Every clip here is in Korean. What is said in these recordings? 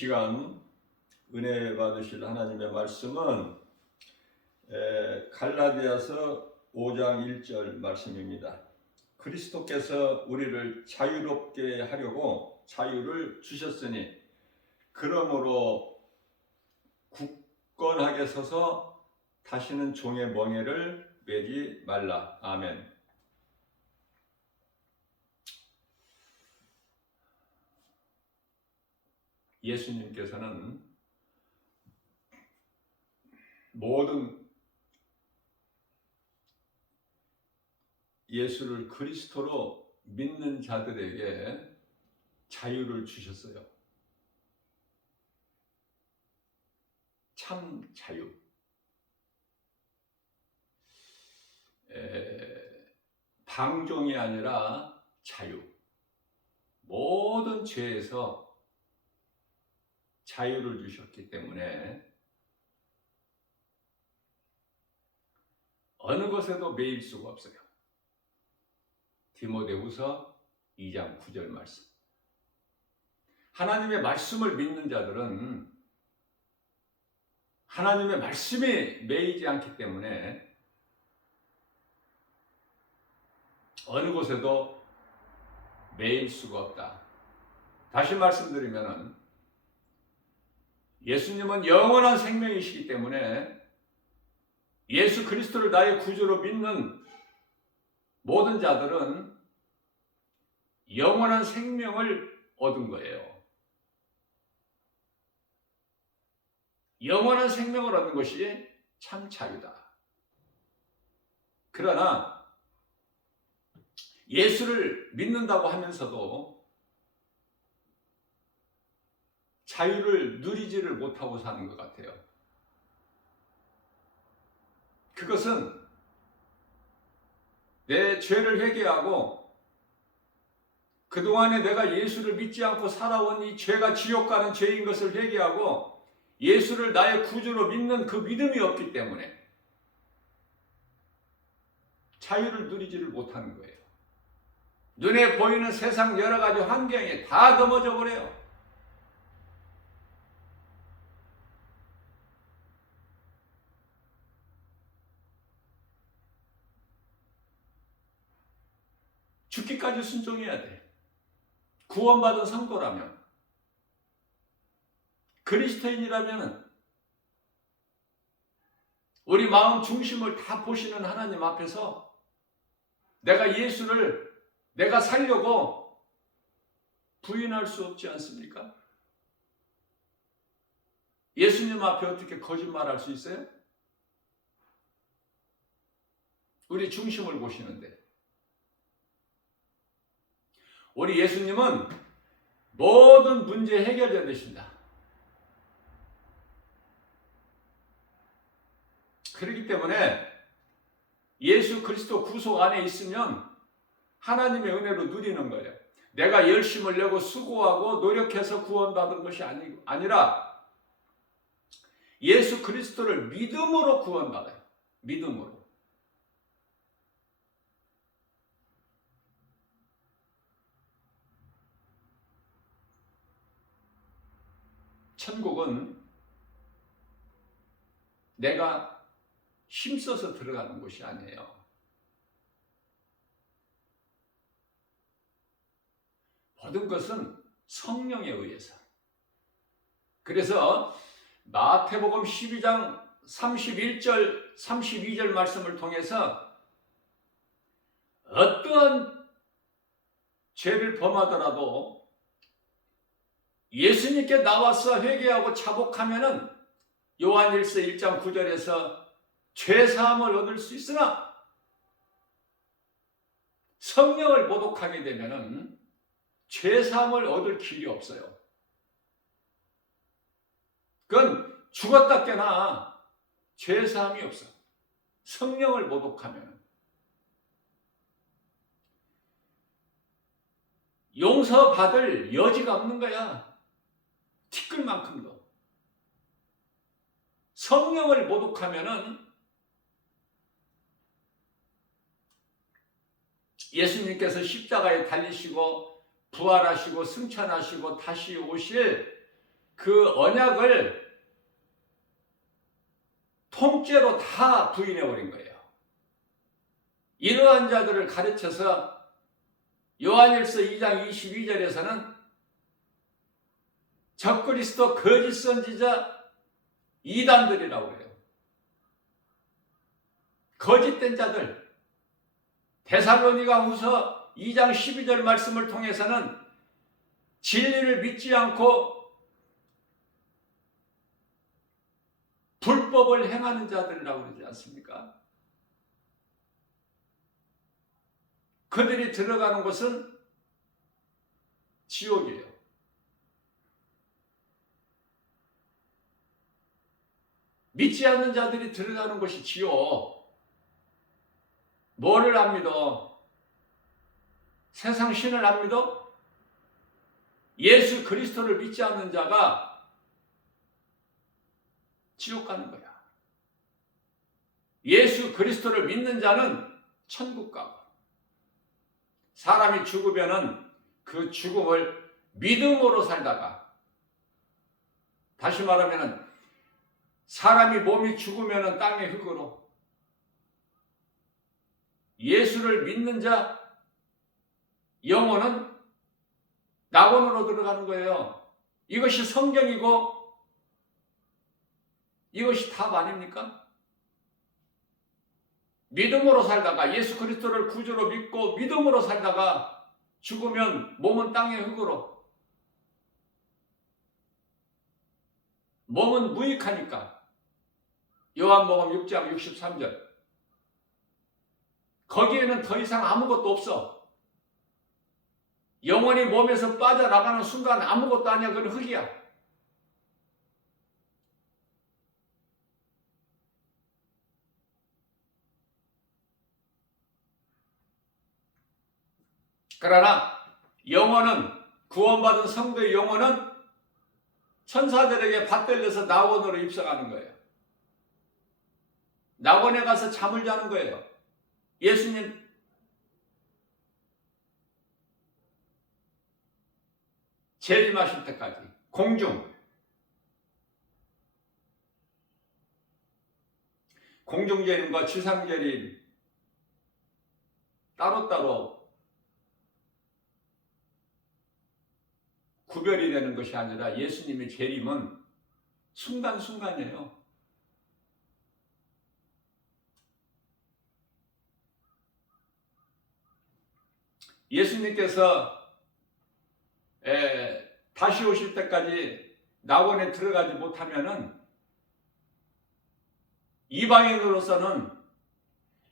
시간 은혜 받으실 하나님의 말씀은 갈라디아서 5장 1절 말씀입니다. 그리스도께서 우리를 자유롭게 하려고 자유를 주셨으니 그러므로 굳건하게 서서 다시는 종의 멍에를 매지 말라. 아멘. 예수님께서는 모든 예수를 그리스도로 믿는 자들에게 자유를 주셨어요. 참 자유. 방종이 아니라 자유. 모든 죄에서 자유를 주셨기 때문에 어느 것에도 매일 수가 없어요. 디모데후서 2장 9절 말씀. 하나님의 말씀을 믿는 자들은 하나님의 말씀에 매이지 않기 때문에 어느 곳에도 매일 수가 없다. 다시 말씀드리면은 예수님은 영원한 생명이시기 때문에 예수 그리스도를 나의 구주로 믿는 모든 자들은 영원한 생명을 얻은 거예요. 영원한 생명을 얻는 것이 참 자유다. 그러나 예수를 믿는다고 하면서도 자유를 누리지를 못하고 사는 것 같아요. 그것은 내 죄를 회개하고 그동안에 내가 예수를 믿지 않고 살아온 이 죄가 지옥 가는 죄인 것을 회개하고 예수를 나의 구주로 믿는 그 믿음이 없기 때문에 자유를 누리지를 못하는 거예요. 눈에 보이는 세상 여러 가지 환경에 다 넘어져 버려요. 죽기까지 순종해야 돼. 구원받은 성도라면, 그리스도인이라면 우리 마음 중심을 다 보시는 하나님 앞에서 내가 예수를 내가 살려고 부인할 수 없지 않습니까? 예수님 앞에 어떻게 거짓말할 수 있어요? 우리 중심을 보시는데 우리 예수님은 모든 문제 해결자 되신다. 그렇기 때문에 예수 그리스도 구속 안에 있으면 하나님의 은혜로 누리는 거예요. 내가 열심을 내고 수고하고 노력해서 구원받은 것이 아니라 예수 그리스도를 믿음으로 구원받아요. 믿음으로. 천국은 내가 힘써서 들어가는 곳이 아니에요. 모든 것은 성령에 의해서. 그래서 마태복음 12장 31절, 32절 말씀을 통해서 어떠한 죄를 범하더라도 예수님께 나와서 회개하고 자복하면은 요한일서 1장 9절에서 죄사함을 얻을 수 있으나 성령을 모독하게 되면은 죄사함을 얻을 길이 없어요. 그건 죽었다 깨나 죄사함이 없어. 성령을 모독하면 용서받을 여지가 없는 거야. 티끌만큼도. 성령을 모독하면은 예수님께서 십자가에 달리시고 부활하시고 승천하시고 다시 오실 그 언약을 통째로 다 부인해버린 거예요. 이러한 자들을 가르쳐서 요한일서 2장 22절에서는 적그리스도 거짓 선지자 이단들이라고 해요. 거짓된 자들. 데살로니가 후서 2장 12절 말씀을 통해서는 진리를 믿지 않고 불법을 행하는 자들이라고 그러지 않습니까? 그들이 들어가는 곳은 지옥이에요. 믿지 않는 자들이 들어가는 곳이 지옥. 뭐를 안 믿어? 세상 신을 안 믿어? 예수 그리스도를 믿지 않는 자가 지옥 가는 거야. 예수 그리스도를 믿는 자는 천국 가고, 사람이 죽으면은 그 죽음을 믿음으로 살다가, 다시 말하면은 사람이 몸이 죽으면은 땅의 흙으로, 예수를 믿는 자 영혼은 낙원으로 들어가는 거예요. 이것이 성경이고 이것이 답 아닙니까? 믿음으로 살다가, 예수 그리스도를 구주로 믿고 믿음으로 살다가 죽으면 몸은 땅의 흙으로, 몸은 무익하니까. 요한복음 6장 63절. 거기에는 더 이상 아무것도 없어. 영혼이 몸에서 빠져나가는 순간 아무것도 아니야. 그건 흙이야. 그러나 영혼은, 구원받은 성도의 영혼은 천사들에게 받들려서 낙원으로 입성하는 거예요. 낙원에 가서 잠을 자는 거예요. 예수님 재림하실 때까지 공중재림과 지상재림 따로따로 구별이 되는 것이 아니라 예수님의 재림은 순간순간이에요. 예수님께서 다시 오실 때까지 낙원에 들어가지 못하면은 이방인으로서는,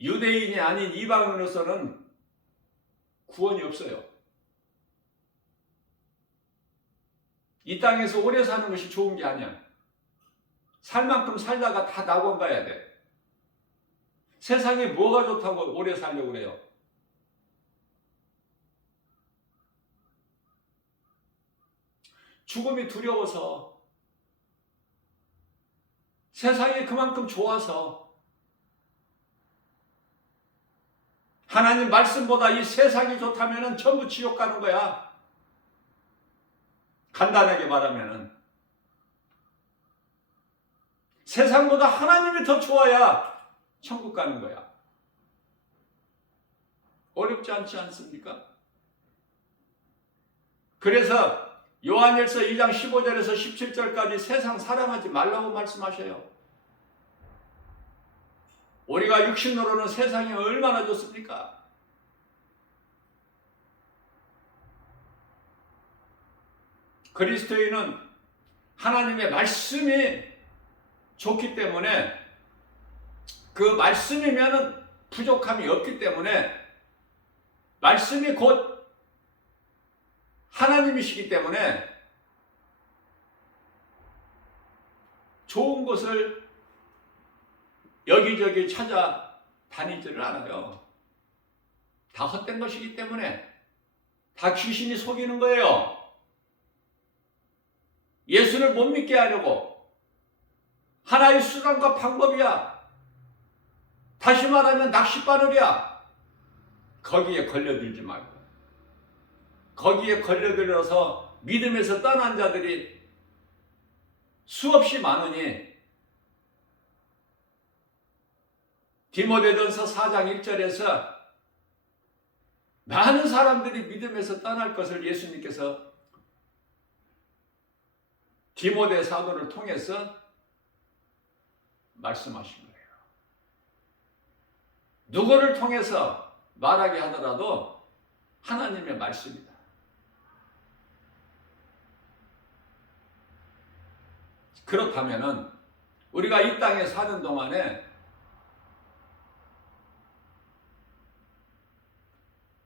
유대인이 아닌 이방인으로서는 구원이 없어요. 이 땅에서 오래 사는 것이 좋은 게 아니야. 살 만큼 살다가 다 낙원 가야 돼. 세상에 뭐가 좋다고 오래 살려고 그래요? 죽음이 두려워서, 세상이 그만큼 좋아서, 하나님 말씀보다 이 세상이 좋다면 전부 지옥 가는 거야. 간단하게 말하면은 세상보다 하나님이 더 좋아야 천국 가는 거야. 어렵지 않지 않습니까? 그래서 요한일서 2장 15절에서 17절까지 세상 사랑하지 말라고 말씀하셔요. 우리가 육신으로는 세상이 얼마나 좋습니까? 그리스도인은 하나님의 말씀이 좋기 때문에, 그 말씀이면 부족함이 없기 때문에, 말씀이 곧 하나님이시기 때문에 좋은 것을 여기저기 찾아다니지를 않아요. 다 헛된 것이기 때문에, 다 귀신이 속이는 거예요. 예수를 못 믿게 하려고 하나의 수단과 방법이야. 다시 말하면 낚싯바늘이야. 거기에 걸려들지 말고, 거기에 걸려들어서 믿음에서 떠난 자들이 수없이 많으니 디모데전서 4장 1절에서 많은 사람들이 믿음에서 떠날 것을 예수님께서 디모데 사도를 통해서 말씀하신 거예요. 누구를 통해서 말하게 하더라도 하나님의 말씀이다. 그렇다면은 우리가 이 땅에 사는 동안에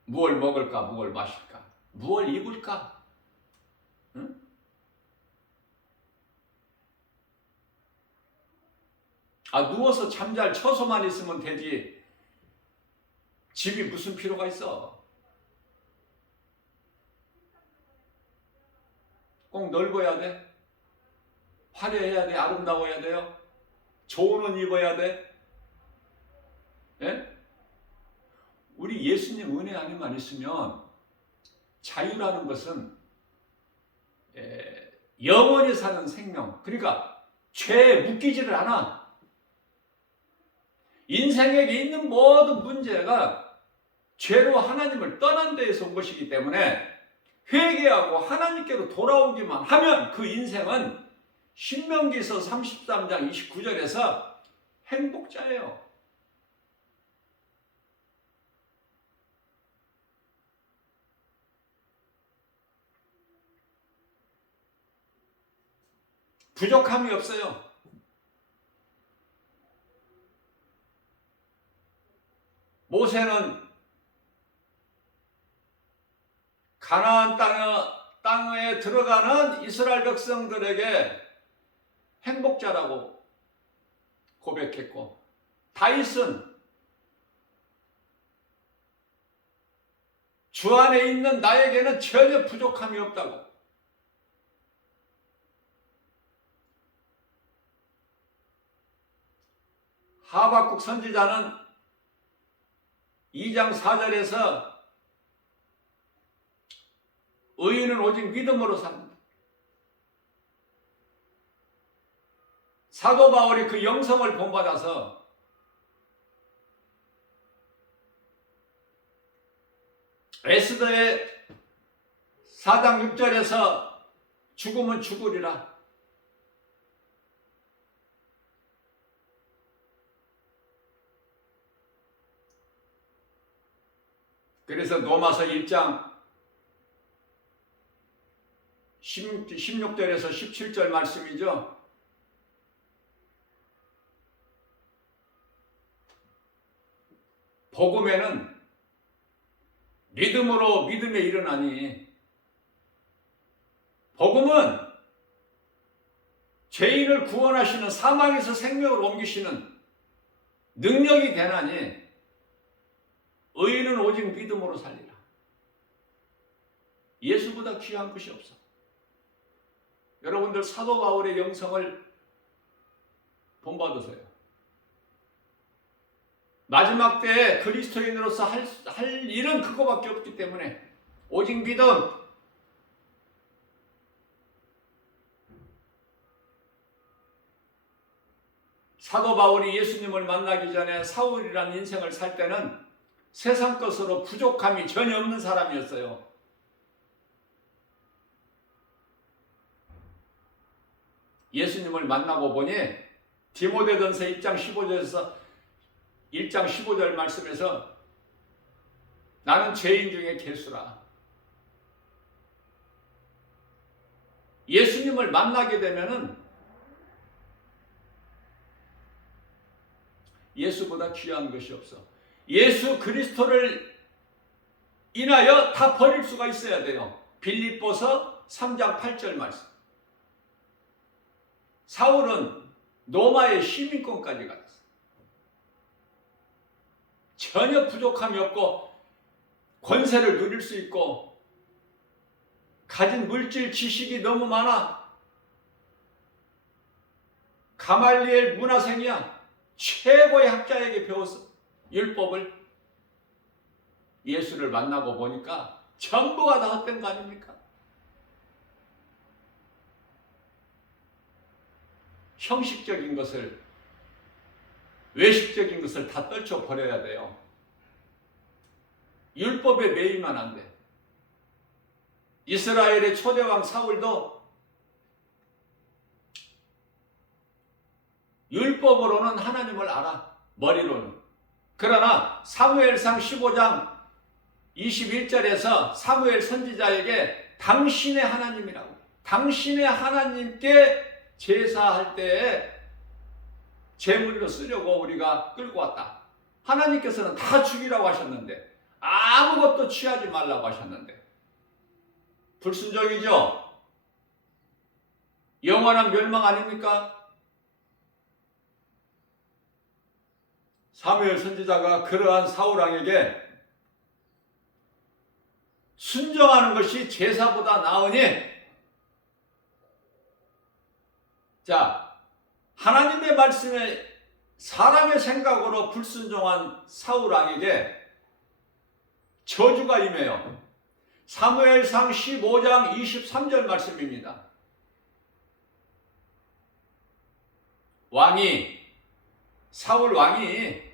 무엇을 먹을까, 무엇을 마실까, 무엇을 입을까? 응? 누워서 잠잘 처소만 있으면 되지. 집이 무슨 필요가 있어? 꼭 넓어야 돼? 화려해야 돼? 아름다워야 돼요? 좋은 옷 입어야 돼? 예? 우리 예수님 은혜 안에만 있으면 자유라는 것은 영원히 사는 생명, 그러니까 죄에 묶이지를 않아. 인생에게 있는 모든 문제가 죄로 하나님을 떠난 데에서 온 것이기 때문에 회개하고 하나님께로 돌아오기만 하면 그 인생은 신명기서 33장 29절에서 행복자예요. 부족함이 없어요. 모세는 가나안 땅에 들어가는 이스라엘 백성들에게 행복자라고 고백했고, 다윗은 주 안에 있는 나에게는 전혀 부족함이 없다고. 하박국 선지자는 2장 4절에서 의인은 오직 믿음으로 산다. 사도 바울이 그 영성을 본받아서 에스더의 4장 6절에서 죽으면 죽으리라. 그래서 로마서 1장 16절에서 17절 말씀이죠. 복음에는 믿음으로 믿음에 일어나니, 복음은 죄인을 구원하시는, 사망에서 생명을 옮기시는 능력이 되나니 의인은 오직 믿음으로 살리라. 예수보다 귀한 것이 없어. 여러분들 사도 바울의 영성을 본받으세요. 마지막 때에 그리스도인으로서 할 일은 그거밖에 없기 때문에 오직 믿음. 사도 바울이 예수님을 만나기 전에 사울이라는 인생을 살 때는 세상 것으로 부족함이 전혀 없는 사람이었어요. 예수님을 만나고 보니 디모데전서 1장 15절 말씀에서 나는 죄인 중에 괴수라. 예수님을 만나게 되면은 예수보다 귀한 것이 없어. 예수 그리스도를 인하여 다 버릴 수가 있어야 돼요. 빌립보서 3장 8절 말씀. 사울은 로마의 시민권까지 갔어. 전혀 부족함이 없고 권세를 누릴 수 있고 가진 물질 지식이 너무 많아. 가말리엘 문화생이야. 최고의 학자에게 배웠어. 율법을. 예수를 만나고 보니까 전부가 다 헛된 거 아닙니까? 형식적인 것을, 외식적인 것을 다 떨쳐버려야 돼요. 율법에 매이면 안 돼. 이스라엘의 초대왕 사울도 율법으로는 하나님을 알아. 머리로는. 그러나 사무엘상 15장 21절에서 사무엘 선지자에게 당신의 하나님이라고, 당신의 하나님께 제사할 때에 제물로 쓰려고 우리가 끌고 왔다. 하나님께서는 다 죽이라고 하셨는데, 아무것도 취하지 말라고 하셨는데, 불순종이죠. 영원한 멸망 아닙니까? 사무엘 선지자가 그러한 사울왕에게 순종하는 것이 제사보다 나으니, 자, 하나님의 말씀에 사람의 생각으로 불순종한 사울왕에게 저주가 임해요. 사무엘상 15장 23절 말씀입니다. 사울 왕이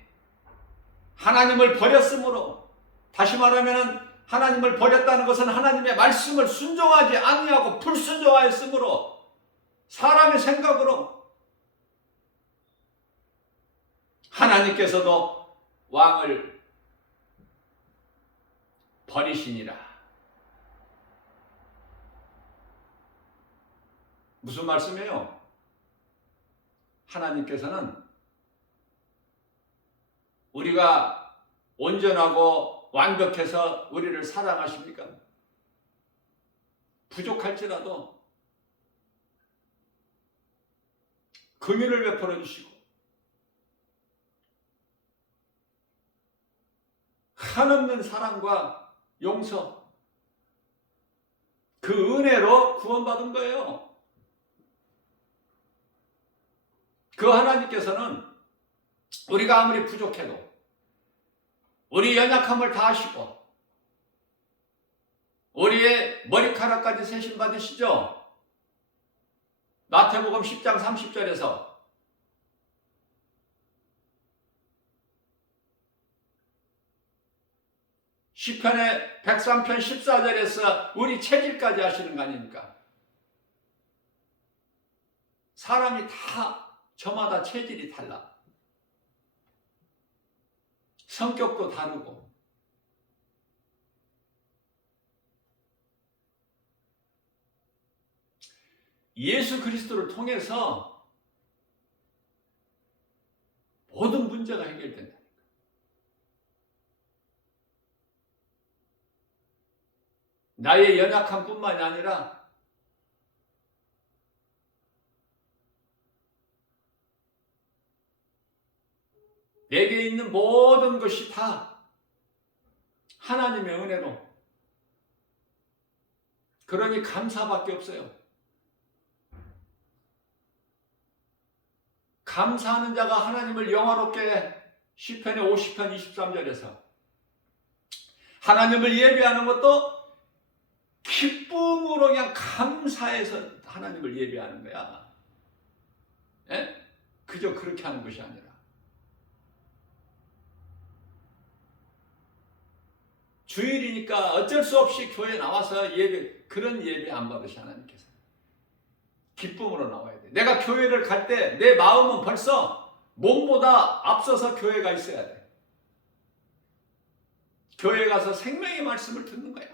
하나님을 버렸으므로, 다시 말하면 하나님을 버렸다는 것은 하나님의 말씀을 순종하지 아니하고 불순종하였으므로, 사람의 생각으로 하나님께서도 왕을 버리시니라. 무슨 말씀이에요? 하나님께서는 우리가 온전하고 완벽해서 우리를 사랑하십니까? 부족할지라도 긍휼을 베풀어 주시고 한없는 사랑과 용서, 그 은혜로 구원받은 거예요. 그 하나님께서는 우리가 아무리 부족해도 우리 연약함을 다 아시고 우리의 머리카락까지 세심 받으시죠. 마태복음 10장 30절에서 시편의 103편 14절에서 우리 체질까지 하시는 거 아닙니까? 사람이 다 저마다 체질이 달라. 성격도 다르고. 예수 그리스도를 통해서 모든 문제가 해결된다. 나의 연약함뿐만이 아니라 내게 있는 모든 것이 다 하나님의 은혜로, 그러니 감사밖에 없어요. 감사하는 자가 하나님을 영화롭게, 시편의 50편 23절에서 하나님을 예배하는 것도 기쁨으로 그냥 감사해서 하나님을 예배하는 거야. 예? 그저 그렇게 하는 것이 아니라 주일이니까 어쩔 수 없이 교회 나와서 예배, 그런 예배 안 받으시. 하나님께서 기쁨으로 나와야 돼. 내가 교회를 갈 때 내 마음은 벌써 몸보다 앞서서 교회가 있어야 돼. 교회 가서 생명의 말씀을 듣는 거야.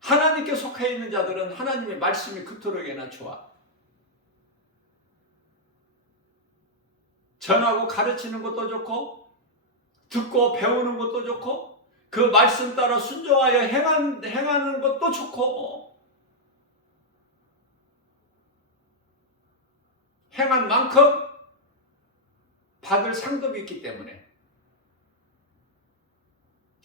하나님께 속해 있는 자들은 하나님의 말씀이 그토록이나 좋아. 전하고 가르치는 것도 좋고, 듣고 배우는 것도 좋고, 그 말씀 따라 순종하여 행하는 것도 좋고, 행한 만큼 받을 상급이 있기 때문에.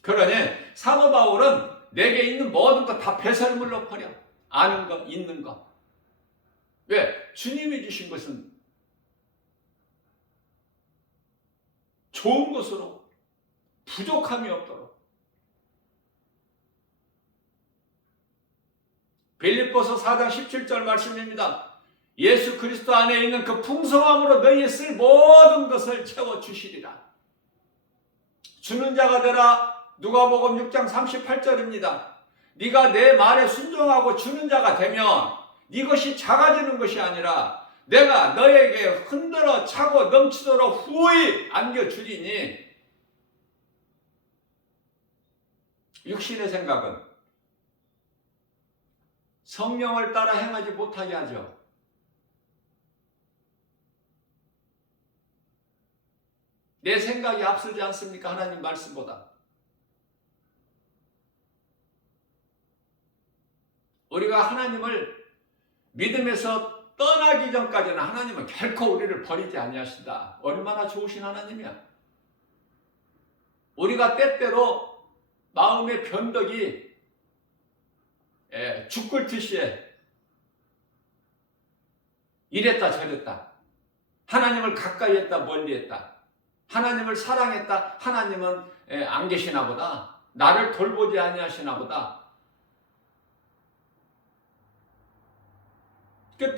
그러니 사도 바울은 내게 있는 모든 것 다 배설물로 버려. 아는 것, 있는 것. 왜? 주님이 주신 것은 좋은 것으로 부족함이 없도록 빌립보서 4장 17절 말씀입니다. 예수 그리스도 안에 있는 그 풍성함으로 너희의 쓸 모든 것을 채워주시리라. 주는 자가 되라. 누가복음 6장 38절입니다. 네가 내 말에 순종하고 주는 자가 되면 네 것이 작아지는 것이 아니라 내가 너에게 흔들어 차고 넘치도록 후히 안겨주리니. 육신의 생각은 성령을 따라 행하지 못하게 하죠. 내 생각이 앞서지 않습니까? 하나님 말씀보다. 우리가 하나님을 믿음에서 떠나기 전까지는 하나님은 결코 우리를 버리지 아니하신다. 얼마나 좋으신 하나님이야. 우리가 때때로 마음의 변덕이 죽글듯이 이랬다 저랬다. 하나님을 가까이 했다 멀리 했다. 하나님을 사랑했다. 하나님은 안 계시나 보다. 나를 돌보지 아니하시나 보다.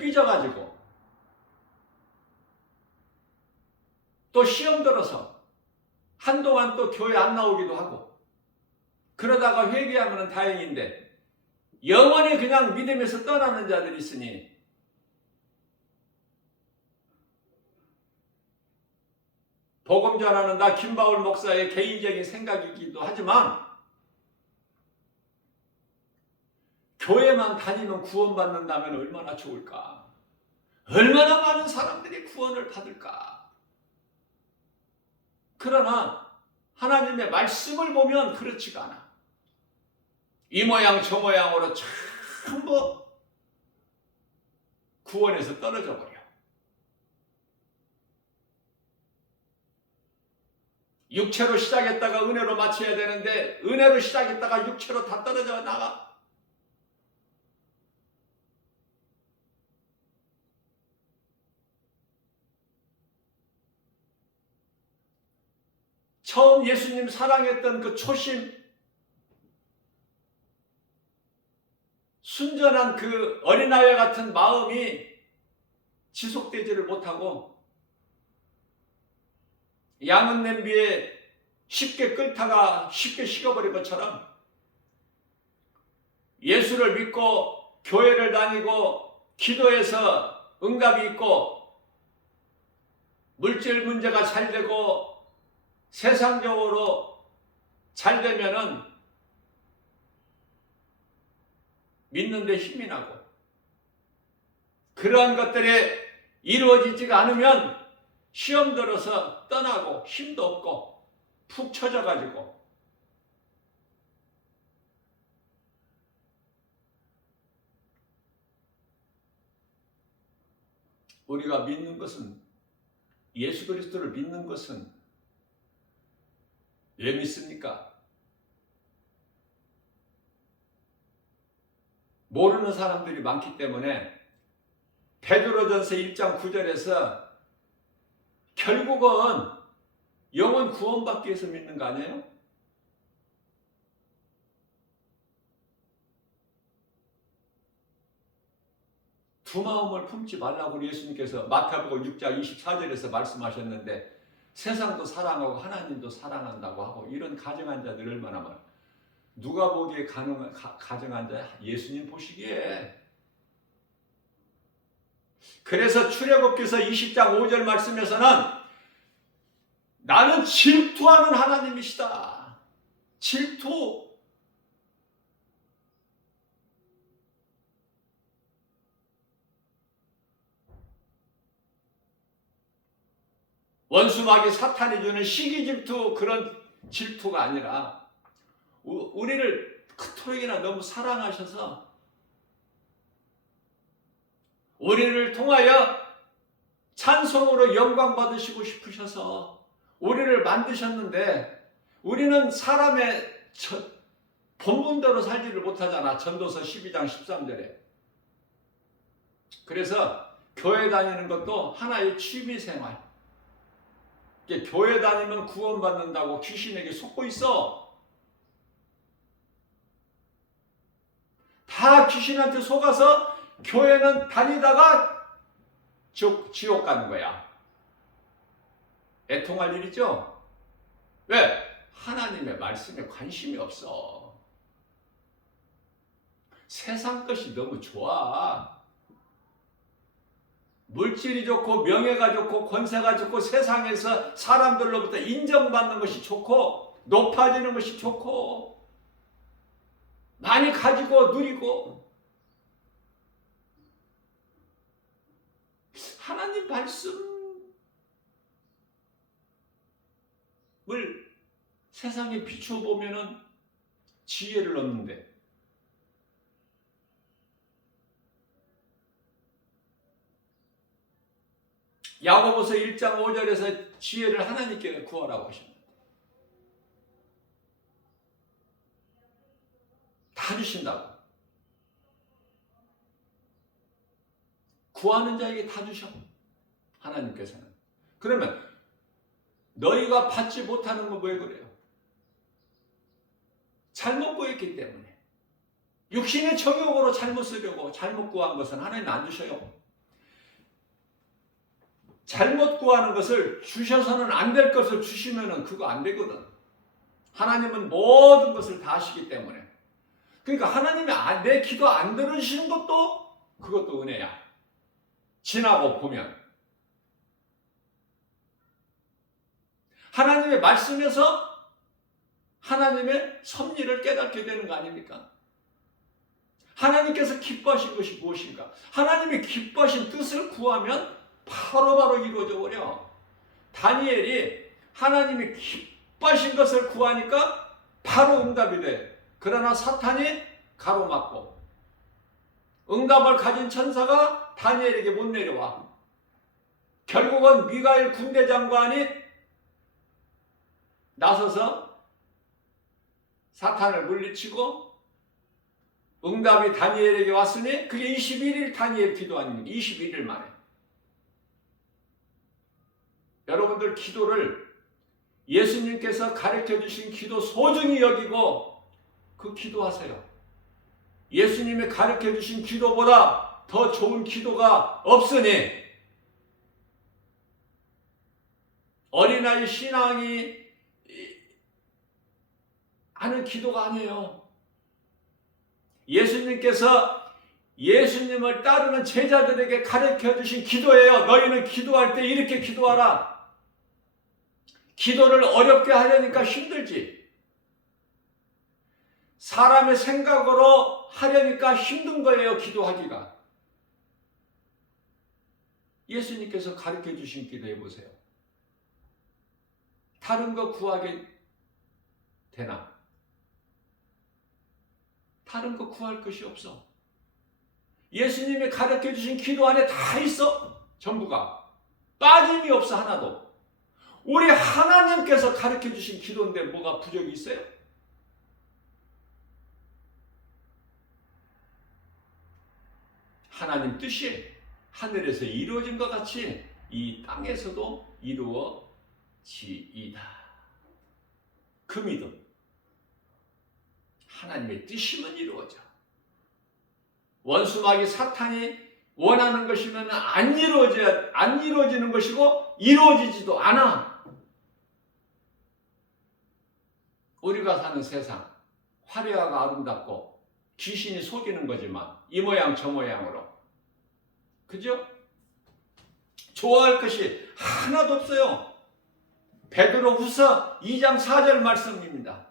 삐져가지고 또 시험 들어서 한동안 또 교회 안 나오기도 하고 그러다가 회개하면 다행인데 영원히 그냥 믿음에서 떠나는 자들이 있으니 복음 전하는 나 김바울 목사의 개인적인 생각이기도 하지만 교회만 다니면 구원받는다면 얼마나 좋을까? 얼마나 많은 사람들이 구원을 받을까? 그러나 하나님의 말씀을 보면 그렇지가 않아. 이 모양 저 모양으로 전부 구원에서 떨어져 버려. 육체로 시작했다가 은혜로 마쳐야 되는데 은혜로 시작했다가 육체로 다 떨어져 나가. 처음 예수님 사랑했던 그 초심, 순전한 그 어린아이와 같은 마음이 지속되지를 못하고 양은 냄비에 쉽게 끓다가 쉽게 식어버린 것처럼 예수를 믿고 교회를 다니고 기도해서 응답이 있고 물질 문제가 잘 되고 세상적으로 잘 되면은 믿는데 힘이 나고 그러한 것들이 이루어지지가 않으면 시험 들어서 떠나고 힘도 없고 푹 처져가지고 우리가 믿는 것은 예수 그리스도를 믿는 것은 왜 믿습니까? 모르는 사람들이 많기 때문에 베드로전서 1장 9절에서 결국은 영혼 구원받기 위해서 믿는 거 아니에요? 두 마음을 품지 말라고 예수님께서 마태복음 6장 24절에서 말씀하셨는데 세상도 사랑하고 하나님도 사랑한다고 하고 이런 가정한 자들 얼마나 많아. 누가 보기에 가정한 자야? 예수님 보시기에. 그래서 출애굽기서 20장 5절 말씀에서는 나는 질투하는 하나님이시다. 질투. 원수마귀 사탄이 주는 시기 질투 그런 질투가 아니라 우리를 그토록이나 너무 사랑하셔서 우리를 통하여 찬송으로 영광 받으시고 싶으셔서 우리를 만드셨는데 우리는 사람의 본분대로 살지를 못하잖아. 전도서 12장 13절에. 그래서 교회 다니는 것도 하나의 취미생활. 교회 다니면 구원받는다고 귀신에게 속고 있어. 다 다 귀신한테 속아서 교회는 다니다가 지옥 가는 거야. 애통할 일이죠? 왜? 하나님의 말씀에 관심이 없어. 세상 것이 너무 좋아. 물질이 좋고 명예가 좋고 권세가 좋고 세상에서 사람들로부터 인정받는 것이 좋고 높아지는 것이 좋고 많이 가지고 누리고 하나님 말씀을 세상에 비추어 보면은 지혜를 얻는데 야고보서 1장 5절에서 지혜를 하나님께 구하라고 하십니다. 다 주신다고. 구하는 자에게 다 주셔. 하나님께서는. 그러면 너희가 받지 못하는 건 왜 그래요? 잘못 구했기 때문에. 육신의 정욕으로 잘못 쓰려고 잘못 구한 것은 하나님 안 주셔요. 잘못 구하는 것을 주셔서는 안 될 것을 주시면은 그거 안 되거든. 하나님은 모든 것을 다 아시기 때문에. 그러니까 하나님이 내 기도 안 들으시는 것도 그것도 은혜야. 지나고 보면. 하나님의 말씀에서 하나님의 섭리를 깨닫게 되는 거 아닙니까? 하나님께서 기뻐하신 것이 무엇인가? 하나님이 기뻐하신 뜻을 구하면 바로바로 이루어져 버려. 다니엘이 하나님이 기뻐하신 것을 구하니까 바로 응답이 돼. 그러나 사탄이 가로막고 응답을 가진 천사가 다니엘에게 못 내려와. 결국은 미가엘 군대장관이 나서서 사탄을 물리치고 응답이 다니엘에게 왔으니 그게 21일 다니엘 기도 아닙니까? 21일 만에. 여러분들 기도를 예수님께서 가르쳐 주신 기도 소중히 여기고 그 기도하세요. 예수님이 가르쳐 주신 기도보다 더 좋은 기도가 없으니 어린아이 신앙이 하는 기도가 아니에요. 예수님께서 예수님을 따르는 제자들에게 가르쳐 주신 기도예요. 너희는 기도할 때 이렇게 기도하라. 기도를 어렵게 하려니까 힘들지. 사람의 생각으로 하려니까 힘든 거예요. 기도하기가. 예수님께서 가르쳐 주신 기도해 보세요. 다른 거 구하게 되나? 다른 거 구할 것이 없어. 예수님이 가르쳐 주신 기도 안에 다 있어. 전부가. 빠짐이 없어 하나도. 우리 하나님께서 가르쳐 주신 기도인데 뭐가 부족이 있어요? 하나님 뜻이 하늘에서 이루어진 것 같이 이 땅에서도 이루어지이다. 그 믿음. 하나님의 뜻이면 이루어져. 원수마귀 사탄이 원하는 것이면 안 이루어지는 것이고 이루어지지도 않아. 우리가 사는 세상 화려하고 아름답고 귀신이 속이는 거지만 이 모양 저 모양으로. 그죠? 좋아할 것이 하나도 없어요. 베드로후서 2장 4절 말씀입니다.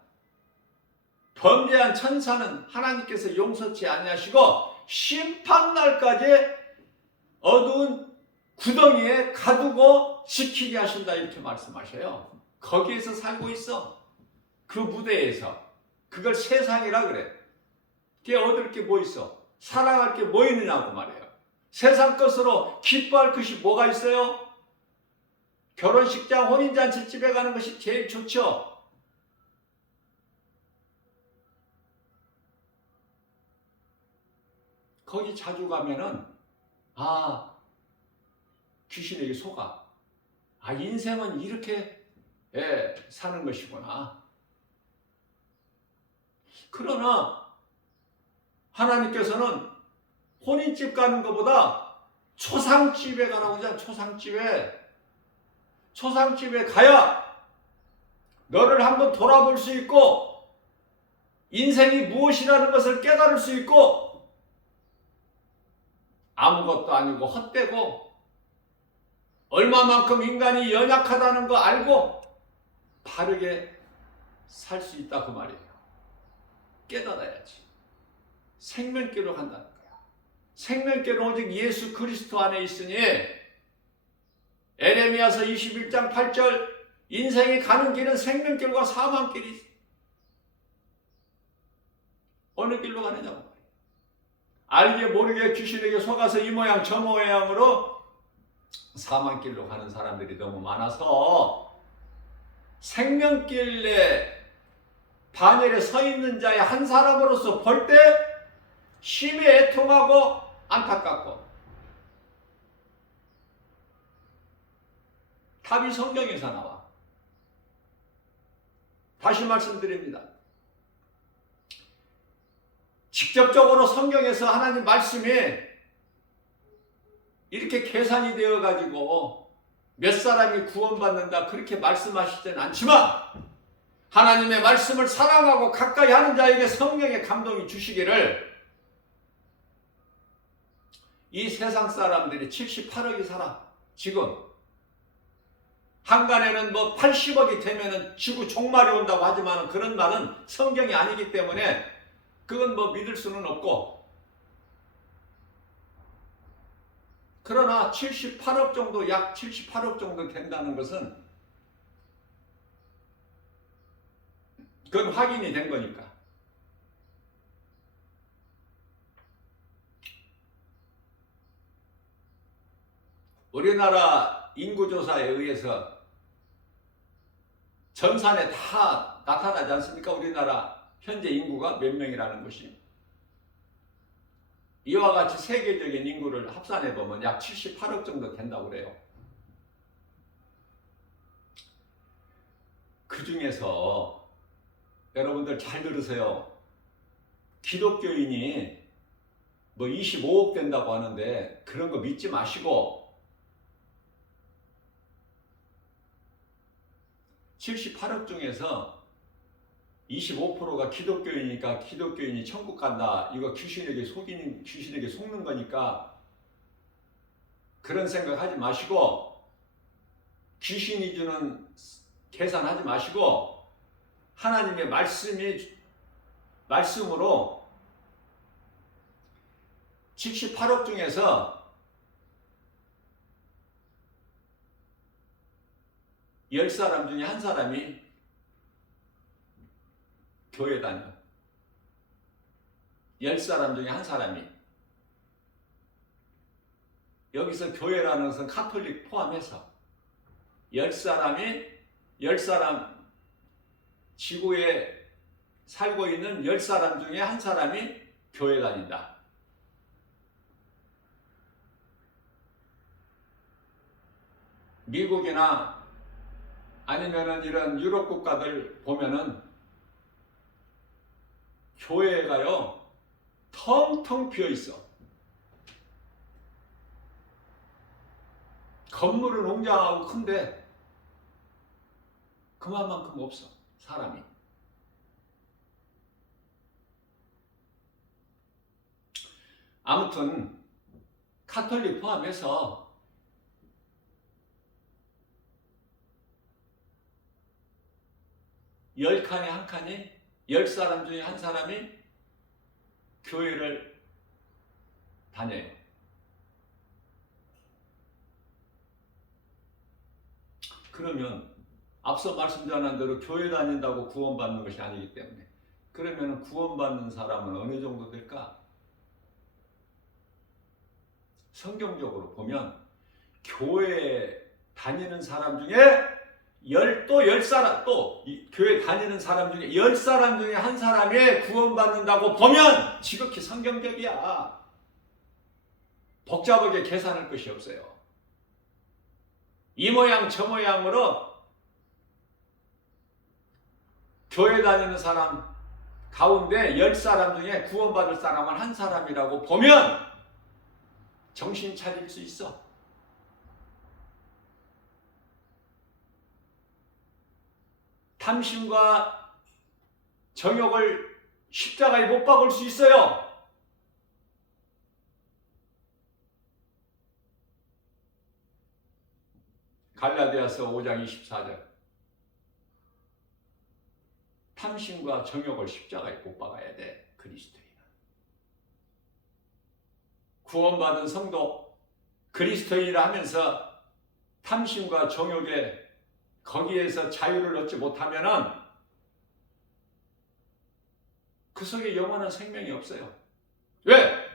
범죄한 천사는 하나님께서 용서치 아니하시고 심판날까지 어두운 구덩이에 가두고 지키게 하신다 이렇게 말씀하셔요. 거기에서 살고 있어. 그 무대에서. 그걸 세상이라 그래. 그게 얻을 게 뭐 있어? 사랑할 게 뭐 있느냐고 말해요. 세상 것으로 기뻐할 것이 뭐가 있어요? 결혼식장 혼인잔치 집에 가는 것이 제일 좋죠. 거기 자주 가면은 귀신에게 속아. 인생은 이렇게 사는 것이구나. 그러나 하나님께서는 혼인집 가는 것보다 초상집에 가라고 하잖아요. 초상집에 가야 너를 한번 돌아볼 수 있고 인생이 무엇이라는 것을 깨달을 수 있고 아무것도 아니고 헛되고 얼마만큼 인간이 연약하다는 거 알고 바르게 살 수 있다 그 말이에요. 깨달아야지. 생명길로 간다는 거야. 생명길은 오직 예수 그리스도 안에 있으니 에레미야서 21장 8절 인생이 가는 길은 생명길과 사망길이 어느 길로 가느냐고. 알게 모르게 귀신에게 속아서 이 모양 저 모양으로 사망길로 가는 사람들이 너무 많아서 생명길에 반열에 서 있는 자의 한 사람으로서 볼 때 심히 애통하고 안타깝고 답이 성경에서 나와. 다시 말씀드립니다. 직접적으로 성경에서 하나님 말씀이 이렇게 계산이 되어 가지고 몇 사람이 구원받는다 그렇게 말씀하시지는 않지만 하나님의 말씀을 사랑하고 가까이 하는 자에게 성령의 감동이 주시기를 이 세상 사람들이 78억이 살아. 지금 한간에는 뭐 80억이 되면은 지구 종말이 온다고 하지만 그런 말은 성경이 아니기 때문에 그건 뭐 믿을 수는 없고, 그러나 78억 정도, 약 78억 정도 된다는 것은 그건 확인이 된 거니까. 우리나라 인구조사에 의해서 전산에 다 나타나지 않습니까? 우리나라 현재 인구가 몇 명이라는 것이. 이와 같이 세계적인 인구를 합산해 보면 약 78억 정도 된다고 그래요. 그 중에서 여러분들 잘 들으세요. 기독교인이 뭐 25억 된다고 하는데 그런 거 믿지 마시고 78억 중에서 25%가 기독교인이니까 기독교인이 천국 간다. 이거 귀신에게 속는 거니까 그런 생각하지 마시고 귀신이 주는 계산하지 마시고 하나님의 말씀으로 78억 중에서 10사람 중에 한 사람이 교회 다녀. 10사람 중에 한 사람이. 여기서 교회라는 것은 카톨릭 포함해서 10사람 지구에 살고 있는 10사람 중에 한 사람이 교회 다닌다. 미국이나 아니면은 이런 유럽 국가들 보면은 교회가요 텅텅 비어 있어. 건물은 웅장하고 큰데 그만큼 없어 사람이. 아무튼 카톨릭 포함해서 열 칸에 한 칸이 10사람 중에 한 사람이 교회를 다녀요. 그러면 앞서 말씀드린 대로 교회 다닌다고 구원받는 것이 아니기 때문에 그러면 구원받는 사람은 어느 정도 될까? 성경적으로 보면 교회 다니는 사람 중에 교회 다니는 사람 중에 10사람 중에 한 사람이 구원받는다고 보면 지극히 성경적이야. 복잡하게 계산할 것이 없어요. 이 모양 저 모양으로 교회 다니는 사람 가운데 10사람 중에 구원받을 사람은 한 사람이라고 보면 정신 차릴 수 있어. 탐심과 정욕을 십자가에 못 박을 수 있어요. 갈라디아서 5장 24절. 탐심과 정욕을 십자가에 못 박아야 돼. 그리스도인은. 구원받은 성도 그리스도인이라 하면서 탐심과 정욕에 거기에서 자유를 얻지 못하면은 그 속에 영원한 생명이 없어요. 왜?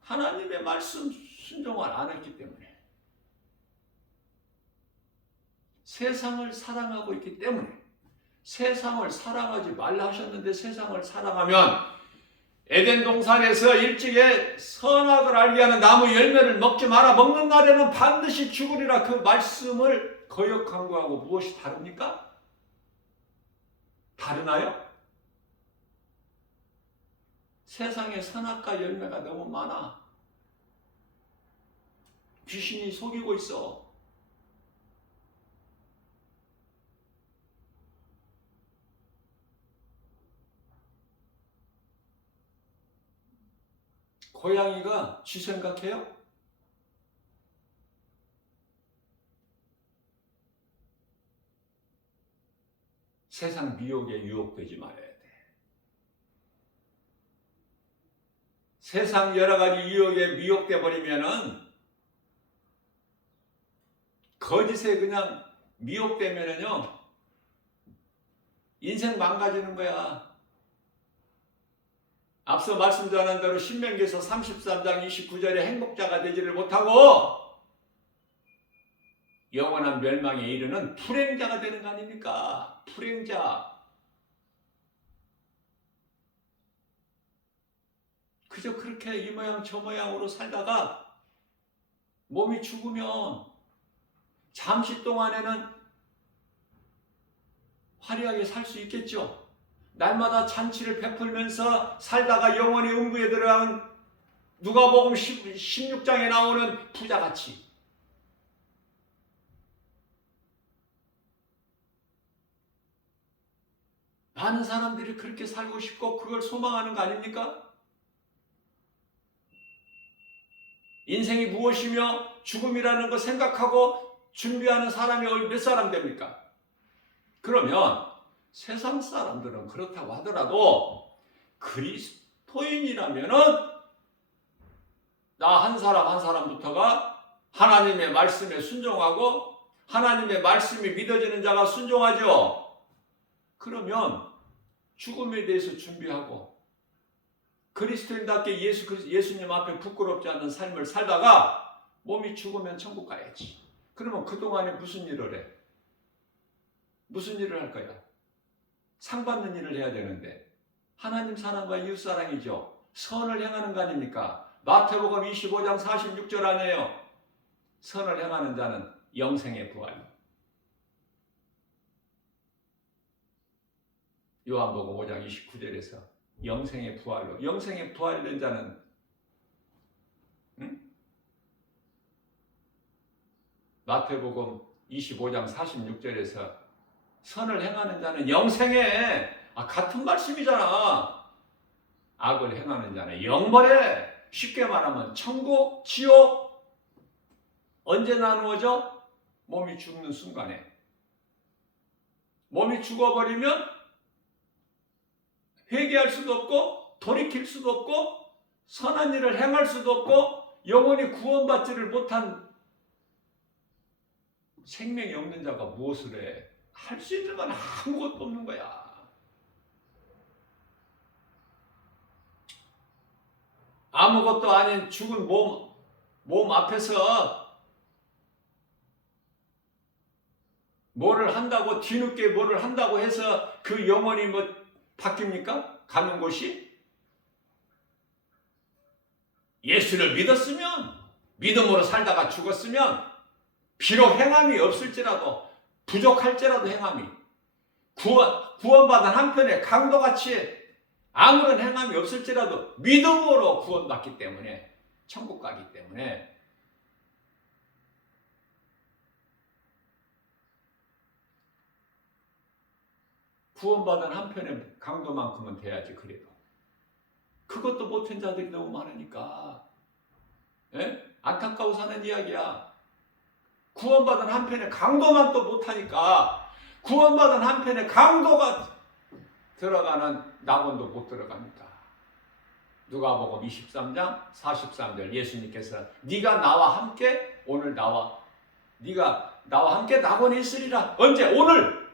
하나님의 말씀 순종을 안 했기 때문에. 세상을 사랑하고 있기 때문에. 세상을 사랑하지 말라 하셨는데 세상을 사랑하면 에덴 동산에서 일찍이 선악을 알게 하는 나무 열매를 먹지 마라. 먹는 날에는 반드시 죽으리라. 그 말씀을 거역한 거하고 무엇이 다릅니까? 다르나요? 세상에 선악과 열매가 너무 많아. 귀신이 속이고 있어. 고양이가 쥐 생각해요? 세상 미혹에 유혹되지 말아야 돼. 세상 여러 가지 유혹에 미혹돼 버리면은 거짓에 그냥 미혹되면은요 인생 망가지는 거야. 앞서 말씀드린 대로 신명기에서 33장 29절에 행복자가 되지를 못하고 영원한 멸망에 이르는 불행자가 되는 거 아닙니까? 불행자. 그저 그렇게 이 모양 저 모양으로 살다가 몸이 죽으면 잠시 동안에는 화려하게 살 수 있겠죠. 날마다 잔치를 베풀면서 살다가 영원히 음부에 들어가는 누가복음 16장에 나오는 부자같이. 많은 사람들이 그렇게 살고 싶고 그걸 소망하는 거 아닙니까? 인생이 무엇이며 죽음이라는 거 생각하고 준비하는 사람이 몇 사람 됩니까? 그러면 세상 사람들은 그렇다고 하더라도 그리스도인이라면은 나 한 사람 한 사람부터가 하나님의 말씀에 순종하고 하나님의 말씀이 믿어지는 자가 순종하죠. 그러면 죽음에 대해서 준비하고 그리스도인답게 예수님 앞에 부끄럽지 않은 삶을 살다가 몸이 죽으면 천국 가야지. 그러면 그동안에 무슨 일을 해? 무슨 일을 할 거야? 상 받는 일을 해야 되는데 하나님 사랑과 이웃 사랑이죠. 선을 행하는 거 아닙니까? 마태복음 25장 46절 아니에요. 선을 행하는 자는 영생의 부활. 요한복음 5장 29절에서 영생의 부활로. 영생의 부활된 자는 마태복음 25장 46절에서 선을 행하는 자는 영생에 같은 말씀이잖아. 악을 행하는 자는 영벌에. 쉽게 말하면 천국, 지옥. 언제 나누어져? 몸이 죽는 순간에. 몸이 죽어버리면 회개할 수도 없고 돌이킬 수도 없고 선한 일을 행할 수도 없고 영원히 구원받지를 못한 생명이 없는 자가 무엇을 해? 할 수 있는 건 아무것도 없는 거야. 아무것도 아닌 죽은 몸 앞에서 뭐를 한다고 뒤늦게 뭐를 한다고 해서 그 영혼이 뭐 바뀝니까? 가는 곳이? 예수를 믿었으면 믿음으로 살다가 죽었으면 비록 행함이 없을지라도 부족할지라도 행함이 구원받은 한편에 강도같이 아무런 행함이 없을지라도 믿음으로 구원받기 때문에, 천국 가기 때문에 구원받은 한편의 강도만큼은 돼야지. 그래도 그것도 못한 자들이 너무 많으니까, 예? 안타까워서 하는 이야기야. 구원받은 한편의 강도만 또 못하니까 구원받은 한편의 강도가 들어가는 낙원도 못 들어갑니다. 누가복음 23장 43절 예수님께서 네가 나와 함께 오늘 네가 나와 함께 낙원에 있으리라. 언제? 오늘.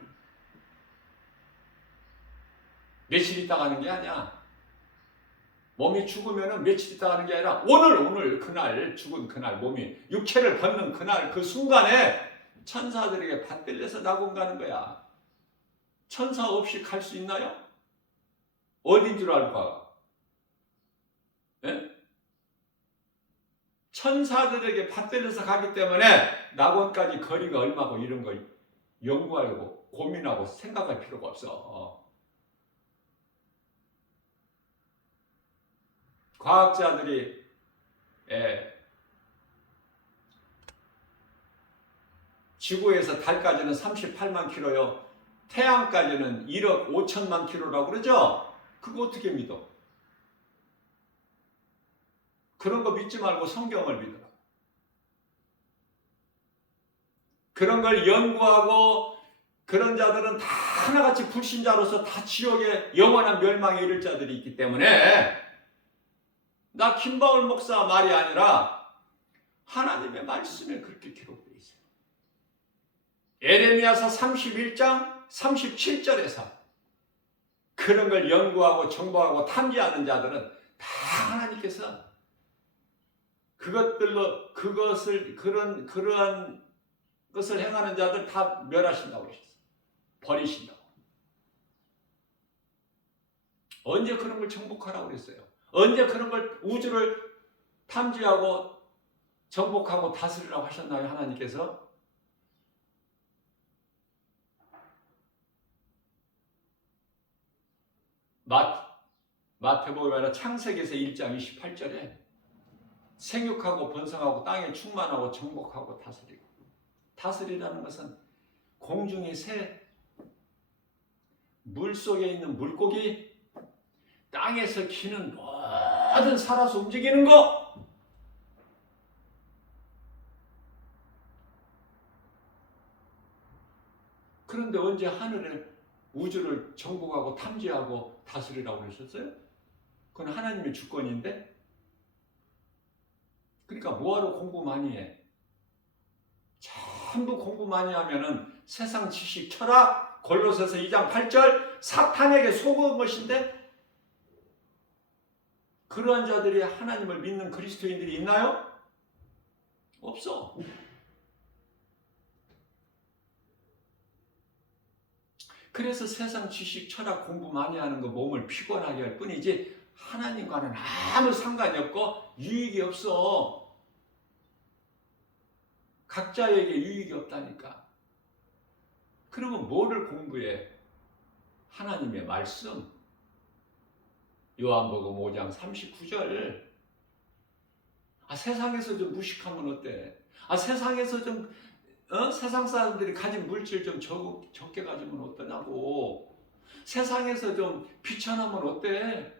며칠 있다 가는 게 아니야. 몸이 죽으면 며칠 있다 가는 게 아니라 오늘 그날, 죽은 그날, 몸이 육체를 벗는 그날, 그 순간에 천사들에게 받들려서 낙원 가는 거야. 천사 없이 갈 수 있나요? 어딘 줄 알까? 예? 천사들에게 받들려서 가기 때문에 낙원까지 거리가 얼마고 이런 거 연구하고 고민하고 생각할 필요가 없어. 과학자들이 지구에서 달까지는 38만 킬로요. 태양까지는 1억 5천만 킬로라고 그러죠? 그거 어떻게 믿어? 그런 거 믿지 말고 성경을 믿어라. 그런 걸 연구하고 그런 자들은 다 하나같이 불신자로서 다 지옥에 영원한 멸망에 이를 자들이 있기 때문에 나 김바울 목사 말이 아니라 하나님의 말씀에 그렇게 기록되어 있어요. 에레미야서 31장 37절에서 그런 걸 연구하고 정보하고 탐지하는 자들은 다 하나님께서 그러한 것을 행하는 자들 다 멸하신다고 그러셨어요. 버리신다고. 언제 그런 걸 정복하라고 그랬어요? 언제 그런 걸 우주를 탐지하고 정복하고 다스리라고 하셨나요? 하나님께서? 마태복음에 창세기에서 1장 28절에 생육하고 번성하고 땅에 충만하고 정복하고 다스리고. 다스리라는 것은 공중의 새, 물속에 있는 물고기, 땅에서 기는 모든 살아서 움직이는 거. 그런데 언제 하늘에 우주를 정복하고 탐지하고 다스리라고 그러셨어요? 그건 하나님의 주권인데? 그러니까 뭐하러 공부 많이 해? 전부 공부 많이 하면은 세상 지식, 철학, 골로새서 2장 8절 사탄에게 속은 것인데 그러한 자들이 하나님을 믿는 그리스도인들이 있나요? 없어. 그래서 세상 지식, 철학 공부 많이 하는 거 몸을 피곤하게 할 뿐이지 하나님과는 아무 상관이 없고 유익이 없어. 각자에게 유익이 없다니까. 그러면 뭐를 공부해? 하나님의 말씀. 요한복음 5장 39절. 세상에서 좀 무식하면 어때? 세상에서 좀 세상 사람들이 가진 물질 좀 적게 가지면 어떠냐고. 세상에서 좀 비천하면 어때?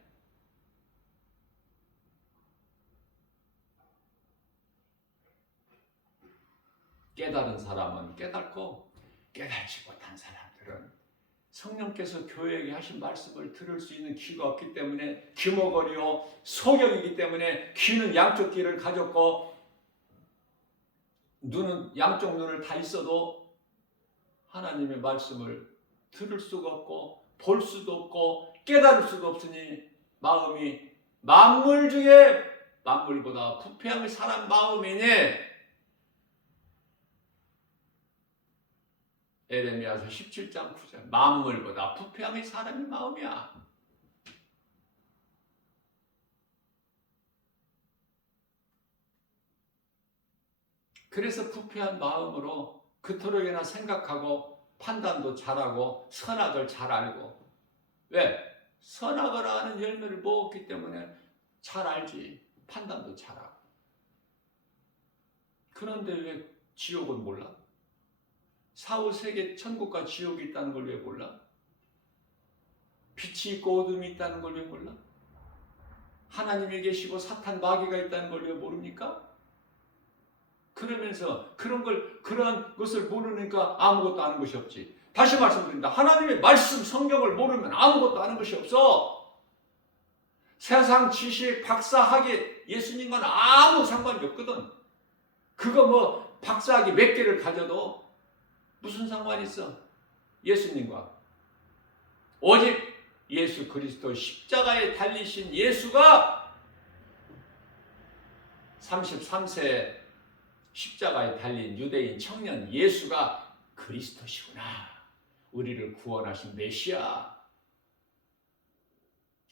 깨달은 사람은 깨닫고 깨닫지 못한 사람들은 성령께서 교회에게 하신 말씀을 들을 수 있는 귀가 없기 때문에 귀머거리요 소경이기 때문에 귀는 양쪽 귀를 가졌고 눈은 양쪽 눈을 다 있어도 하나님의 말씀을 들을 수가 없고 볼 수도 없고 깨달을 수도 없으니 마음이 만물 중에 만물보다 부패함이 사람 마음이니 에레미야서 17장 9절 만물보다 부패함이 사람의 마음이야. 그래서 부패한 마음으로 그토록이나 생각하고 판단도 잘하고 선악을 잘 알고 왜? 선악을 아는 열매를 먹었기 때문에 잘 알지. 판단도 잘하고. 그런데 왜 지옥은 몰라? 사후세계 천국과 지옥이 있다는 걸 왜 몰라? 빛이 있고 어둠이 있다는 걸 왜 몰라? 하나님이 계시고 사탄 마귀가 있다는 걸 왜 모릅니까? 그러면서 그러한 것을 모르니까 아무것도 아는 것이 없지. 다시 말씀드립니다. 하나님의 말씀, 성경을 모르면 아무것도 아는 것이 없어. 세상 지식, 박사학위, 예수님과는 아무 상관이 없거든. 그거 뭐 박사학위 몇 개를 가져도 무슨 상관이 있어? 예수님과. 오직 예수 그리스도 십자가에 달리신 예수가 33세 십자가에 달린 유대인 청년 예수가 그리스도시구나. 우리를 구원하신 메시아.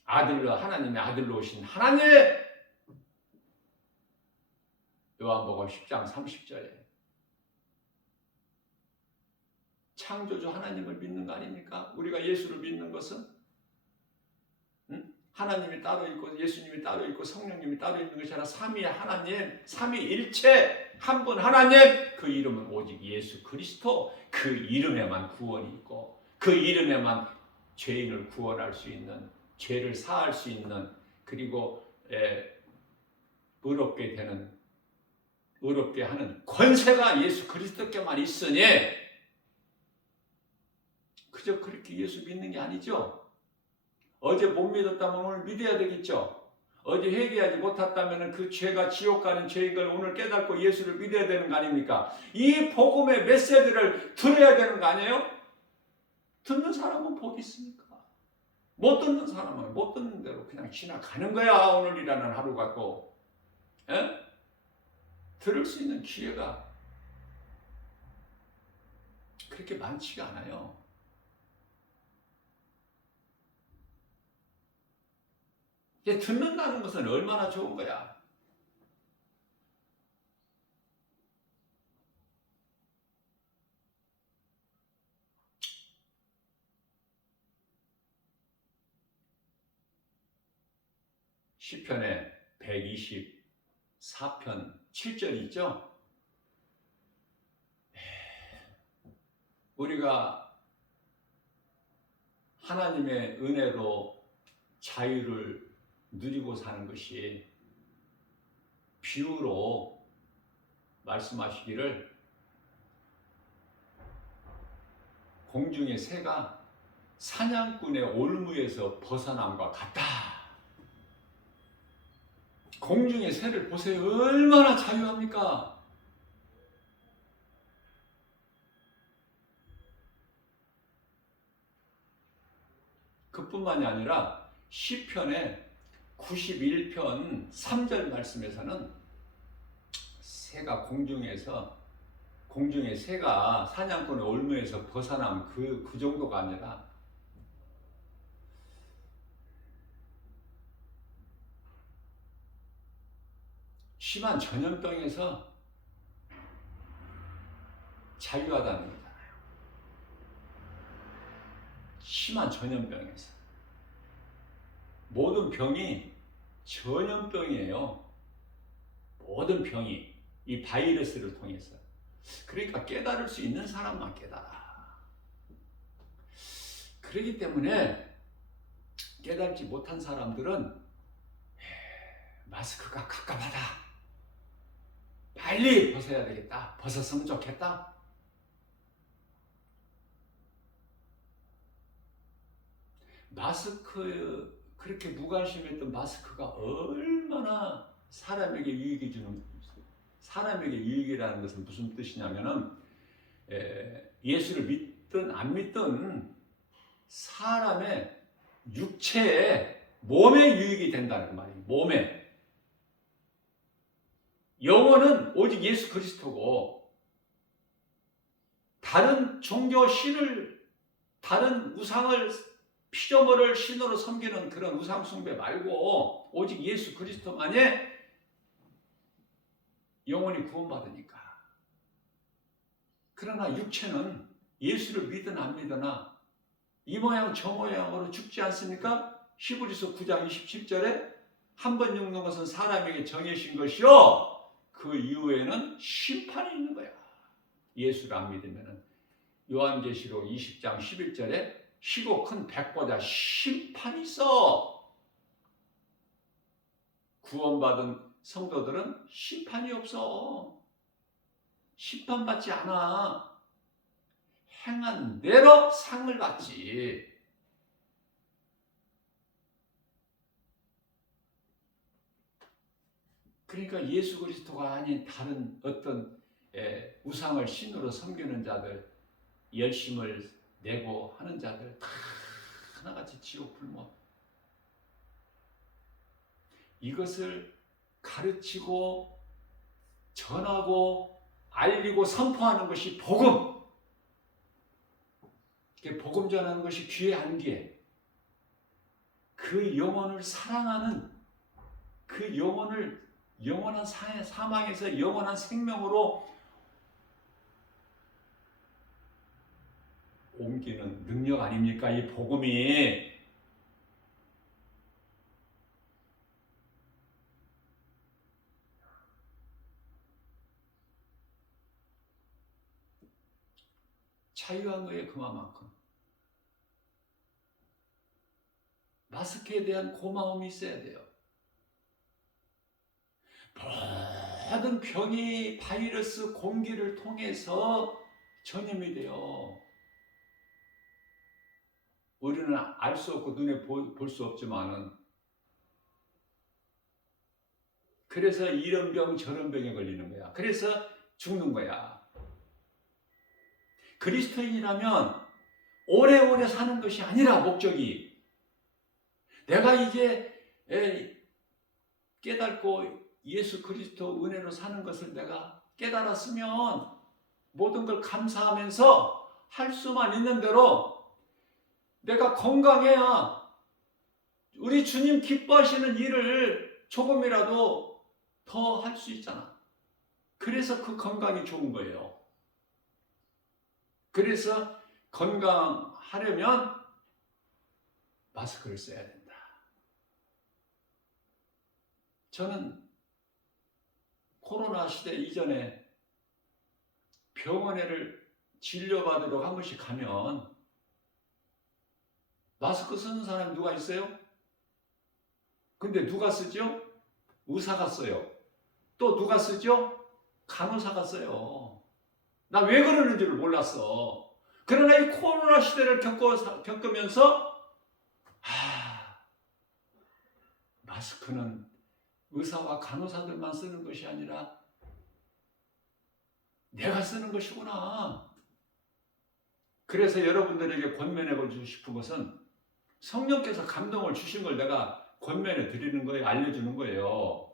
아들로, 하나님의 아들로 오신 하나님. 요한복음 10장 30절에 창조주 하나님을 믿는 거 아닙니까? 우리가 예수를 믿는 것은 하나님이 따로 있고 예수님이 따로 있고 성령님이 따로 있는 것이 아니라 삼위 하나님, 삼위일체 한 분 하나님, 그 이름은 오직 예수 그리스도. 그 이름에만 구원이 있고 그 이름에만 죄인을 구원할 수 있는, 죄를 사할 수 있는, 그리고 의롭게 하는 권세가 예수 그리스도께만 있으니 그저 그렇게 예수 믿는 게 아니죠. 어제 못 믿었다면 오늘 믿어야 되겠죠. 어제 회개하지 못했다면 그 죄가 지옥 가는 죄인 걸 오늘 깨닫고 예수를 믿어야 되는 거 아닙니까? 이 복음의 메시지를 들어야 되는 거 아니에요? 듣는 사람은 복 있습니까? 못 듣는 사람은 못 듣는 대로 그냥 지나가는 거야. 오늘이라는 하루가 또. 들을 수 있는 기회가 그렇게 많지가 않아요. 듣는다는 것은 얼마나 좋은 거야. 시편에 124편 7절 있죠? 우리가 하나님의 은혜로 자유를 누리고 사는 것이 비유로 말씀하시기를 공중의 새가 사냥꾼의 올무에서 벗어남과 같다. 공중의 새를 보세요. 얼마나 자유합니까? 그뿐만이 아니라 시편의 91편 3절 말씀에서는 새가 공중의 새가 사냥꾼의 올무에서 벗어남 그 정도가 아니라 심한 전염병에서 자유하다는 거잖아요. 심한 전염병에서. 모든 병이 전염병이에요. 모든 병이 이 바이러스를 통해서. 그러니까 깨달을 수 있는 사람만 깨달아. 그렇기 때문에 깨달지 못한 사람들은 마스크가 갑갑하다. 빨리 벗어야 되겠다. 벗었으면 좋겠다. 마스크, 그렇게 무관심했던 마스크가 얼마나 사람에게 유익이 주는, 사람에게 유익이라는 것은 무슨 뜻이냐면은 예수를 믿든 안 믿든 사람의 육체에, 몸에 유익이 된다는 말이에요. 몸에. 영혼은 오직 예수 그리스도고 다른 종교 신을, 다른 우상을, 피조물을 신으로 섬기는 그런 우상 숭배 말고 오직 예수 그리스도만이 영혼이 구원받으니까. 그러나 육체는 예수를 믿든 안 믿으나 이 모양 저 모양으로 죽지 않습니까? 히브리서 9장 27절에 한 번 죽는 것은 사람에게 정해진 것이요 그 이후에는 심판이 있는 거야. 예수를 안 믿으면은. 요한계시록 20장 11절에 희고 큰 백보자 심판이 있어. 구원받은 성도들은 심판이 없어. 심판받지 않아. 행한 대로 상을 받지. 그러니까 예수 그리스도가 아닌 다른 어떤 우상을 신으로 섬기는 자들, 열심을 내고 하는 자들 다 하나같이 지옥 불못. 이것을 가르치고 전하고 알리고 선포하는 것이 복음. 복음 전하는 것이 귀해 안 귀해? 그 영혼을 사랑하는, 그 영혼을 영원한 사망에서 영원한 생명으로 옮기는 능력 아닙니까? 이 복음이. 자유한 거에 그만큼 마스크에 대한 고마움이 있어야 돼요. 모든 병이 바이러스 공기를 통해서 전염이 돼요. 우리는 알 수 없고 눈에 볼 수 없지만은, 그래서 이런 병 저런 병에 걸리는 거야. 그래서 죽는 거야. 그리스도인이라면 오래오래 사는 것이 아니라 목적이, 내가 이제 깨닫고 예수 그리스도 은혜로 사는 것을 내가 깨달았으면 모든 걸 감사하면서 할 수만 있는 대로 내가 건강해야 우리 주님 기뻐하시는 일을 조금이라도 더 할 수 있잖아. 그래서 그 건강이 좋은 거예요. 그래서 건강하려면 마스크를 써야 된다. 저는 코로나 시대 이전에 병원에를 진료받으러 한 번씩 가면 마스크 쓰는 사람이 누가 있어요? 근데 누가 쓰죠? 의사가 써요. 또 누가 쓰죠? 간호사가 써요. 나 왜 그러는지를 몰랐어. 그러나 이 코로나 시대를 겪으면서 마스크는 의사와 간호사들만 쓰는 것이 아니라 내가 쓰는 것이구나. 그래서 여러분들에게 권면해 주고 싶은 것은 성령께서 감동을 주신 걸 내가 권면해 드리는 거예요. 알려주는 거예요.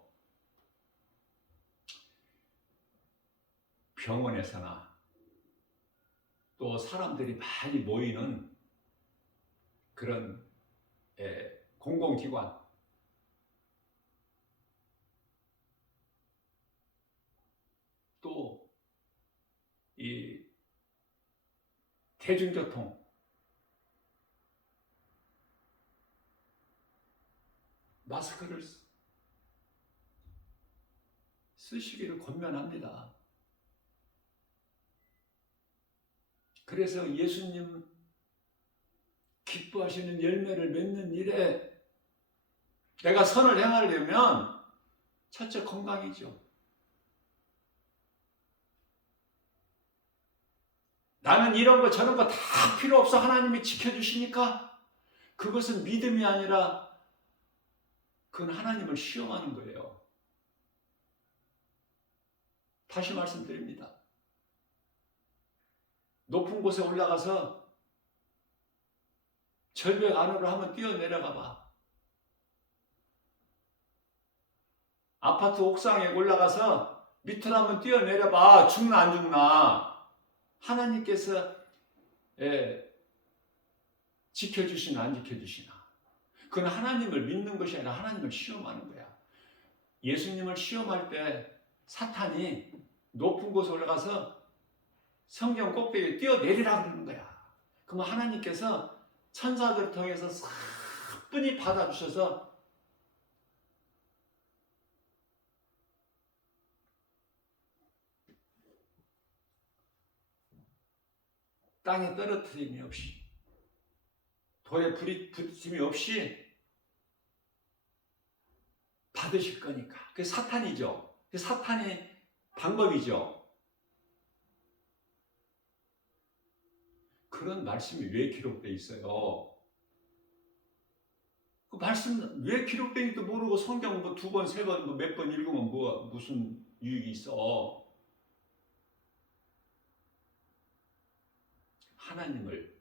병원에서나 또 사람들이 많이 모이는 그런 공공기관, 또 이 대중교통, 마스크를 쓰시기를 권면합니다. 그래서 예수님 기뻐하시는 열매를 맺는 일에 내가 선을 행하려면 첫째 건강이죠. 나는 이런 거 저런 거 다 필요 없어, 하나님이 지켜주시니까. 그것은 믿음이 아니라 그건 하나님을 시험하는 거예요. 다시 말씀드립니다. 높은 곳에 올라가서 절벽 안으로 한번 뛰어내려가 봐. 아파트 옥상에 올라가서 밑으로 한번 뛰어내려 봐. 죽나 안 죽나. 하나님께서 지켜주시나 안 지켜주시나. 그건 하나님을 믿는 것이 아니라 하나님을 시험하는 거야. 예수님을 시험할 때 사탄이 높은 곳에 올라가서 성경 꼭대기에 뛰어내리라 그러는 거야. 그러면 하나님께서 천사들을 통해서 싹 가뿐히 받아주셔서 땅에 떨어뜨림이 없이, 돌에 부딪힘이 없이 받으실 거니까. 그게 사탄이죠. 그게 사탄의 방법이죠. 그런 말씀이 왜 기록되어 있어요? 그 말씀 왜 기록되어 있는지도 모르고 성경 뭐 2번, 3번, 뭐 몇 번 읽으면 무슨 유익이 있어? 하나님을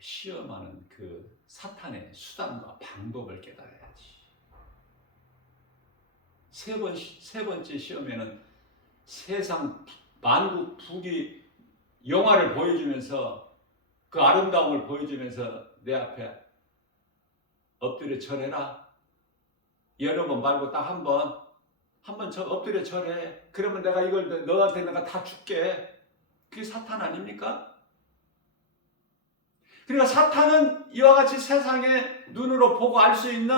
시험하는 그 사탄의 수단과 방법을 깨달아야지. 세 번째 시험에는 세상 만국 북이 영화를 보여주면서 그 아름다움을 보여주면서 내 앞에 엎드려 절해라. 여러 번 말고 딱 한 번 엎드려 절해. 그러면 내가 이걸 너한테 내가 다 줄게. 그게 사탄 아닙니까? 그러니까 사탄은 이와 같이 세상의 눈으로 보고 알 수 있는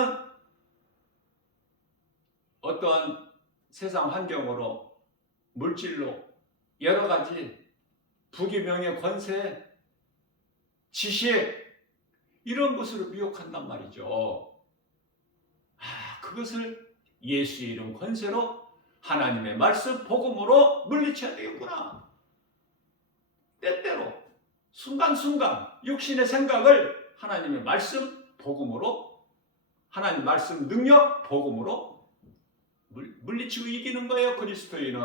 어떠한 세상 환경으로, 물질로, 여러 가지 부귀명예, 권세, 지식, 이런 것으로 미혹한단 말이죠. 그것을 예수의 이름 권세로 하나님의 말씀, 복음으로 물리쳐야 되겠구나. 때때로, 순간순간 육신의 생각을 하나님의 말씀, 복음으로, 하나님 말씀 능력, 복음으로 물리치고 이기는 거예요. 그리스도인은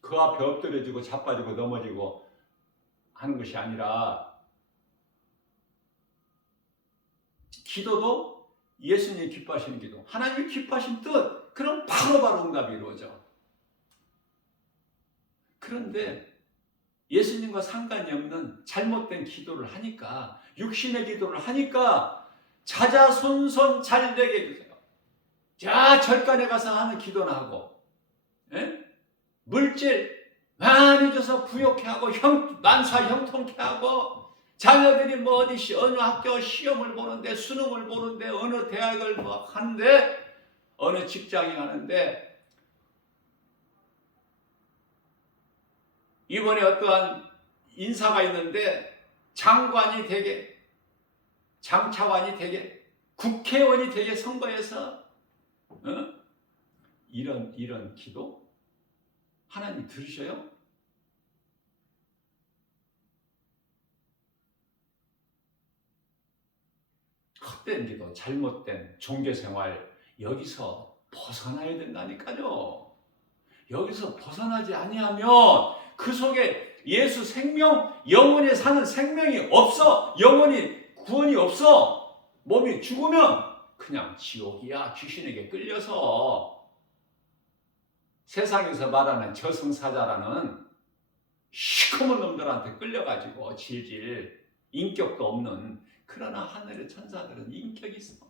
그 앞에 엎드려지고 자빠지고 넘어지고 하는 것이 아니라, 기도도 예수님이 기뻐하시는 기도, 하나님이 기뻐하신 뜻, 그럼 바로바로 응답이 이루어져. 그런데 예수님과 상관이 없는 잘못된 기도를 하니까, 육신의 기도를 하니까 자자손손 잘 되게 해주세요. 자, 절간에 가서 하는 기도나 하고, 물질 많이 줘서 부욕해 하고, 만사 형통케 하고, 자녀들이 뭐 어느 학교 시험을 보는데, 수능을 보는데, 어느 대학을 뭐 하는데, 어느 직장에 가는데, 이번에 어떠한 인사가 있는데 장관이 되게, 장차관이 되게, 국회의원이 되게 선거해서 이런 기도 하나님 들으셔요? 헛된 기도, 잘못된 종교생활, 여기서 벗어나야 된다니까요. 여기서 벗어나지 아니하면 그 속에 예수 생명, 영원히 사는 생명이 없어. 영원히 구원이 없어. 몸이 죽으면 그냥 지옥이야. 귀신에게 끌려서. 세상에서 말하는 저승사자라는 시커먼 놈들한테 끌려가지고 질질, 인격도 없는. 그러나 하늘의 천사들은 인격이 있어.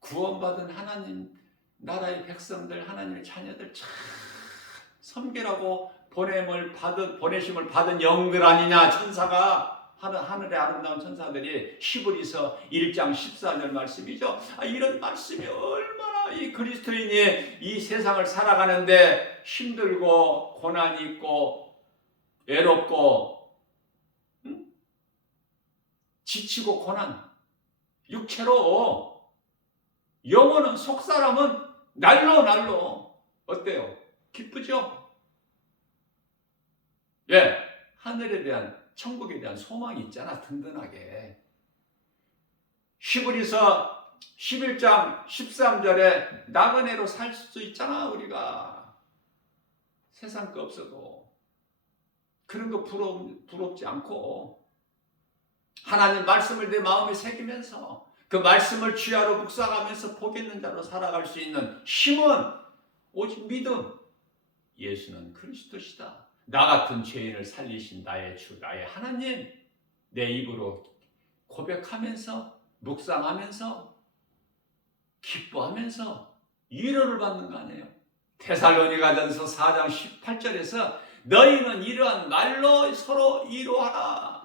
구원받은 하나님 나라의 백성들, 하나님의 자녀들, 참 섬기라고 보내심을 받은 영들 아니냐. 천사가, 하늘의 아름다운 천사들이. 히브리서 1장 14절 말씀이죠. 이런 말씀이 얼마나 이 그리스도인이 이 세상을 살아가는데 힘들고 고난이 있고 외롭고 지치고 고난, 육체로. 영혼은, 속사람은 날로 어때요? 기쁘죠? 예, 하늘에 대한, 천국에 대한 소망이 있잖아. 든든하게. 히브리서 11장 13절에 나그네로 살 수 있잖아. 우리가 세상 거 없어도. 그런 거 부럽지 않고 하나님 말씀을 내 마음에 새기면서 그 말씀을 주야로 묵상하면서 복 있는 자로 살아갈 수 있는 힘은 오직 믿음. 예수는 그리스도시다. 나 같은 죄인을 살리신 나의 주, 나의 하나님. 내 입으로 고백하면서, 묵상하면서, 기뻐하면서 위로를 받는 거 아니에요. 데살로니가전서 4장 18절에서 너희는 이러한 말로 서로 위로하라.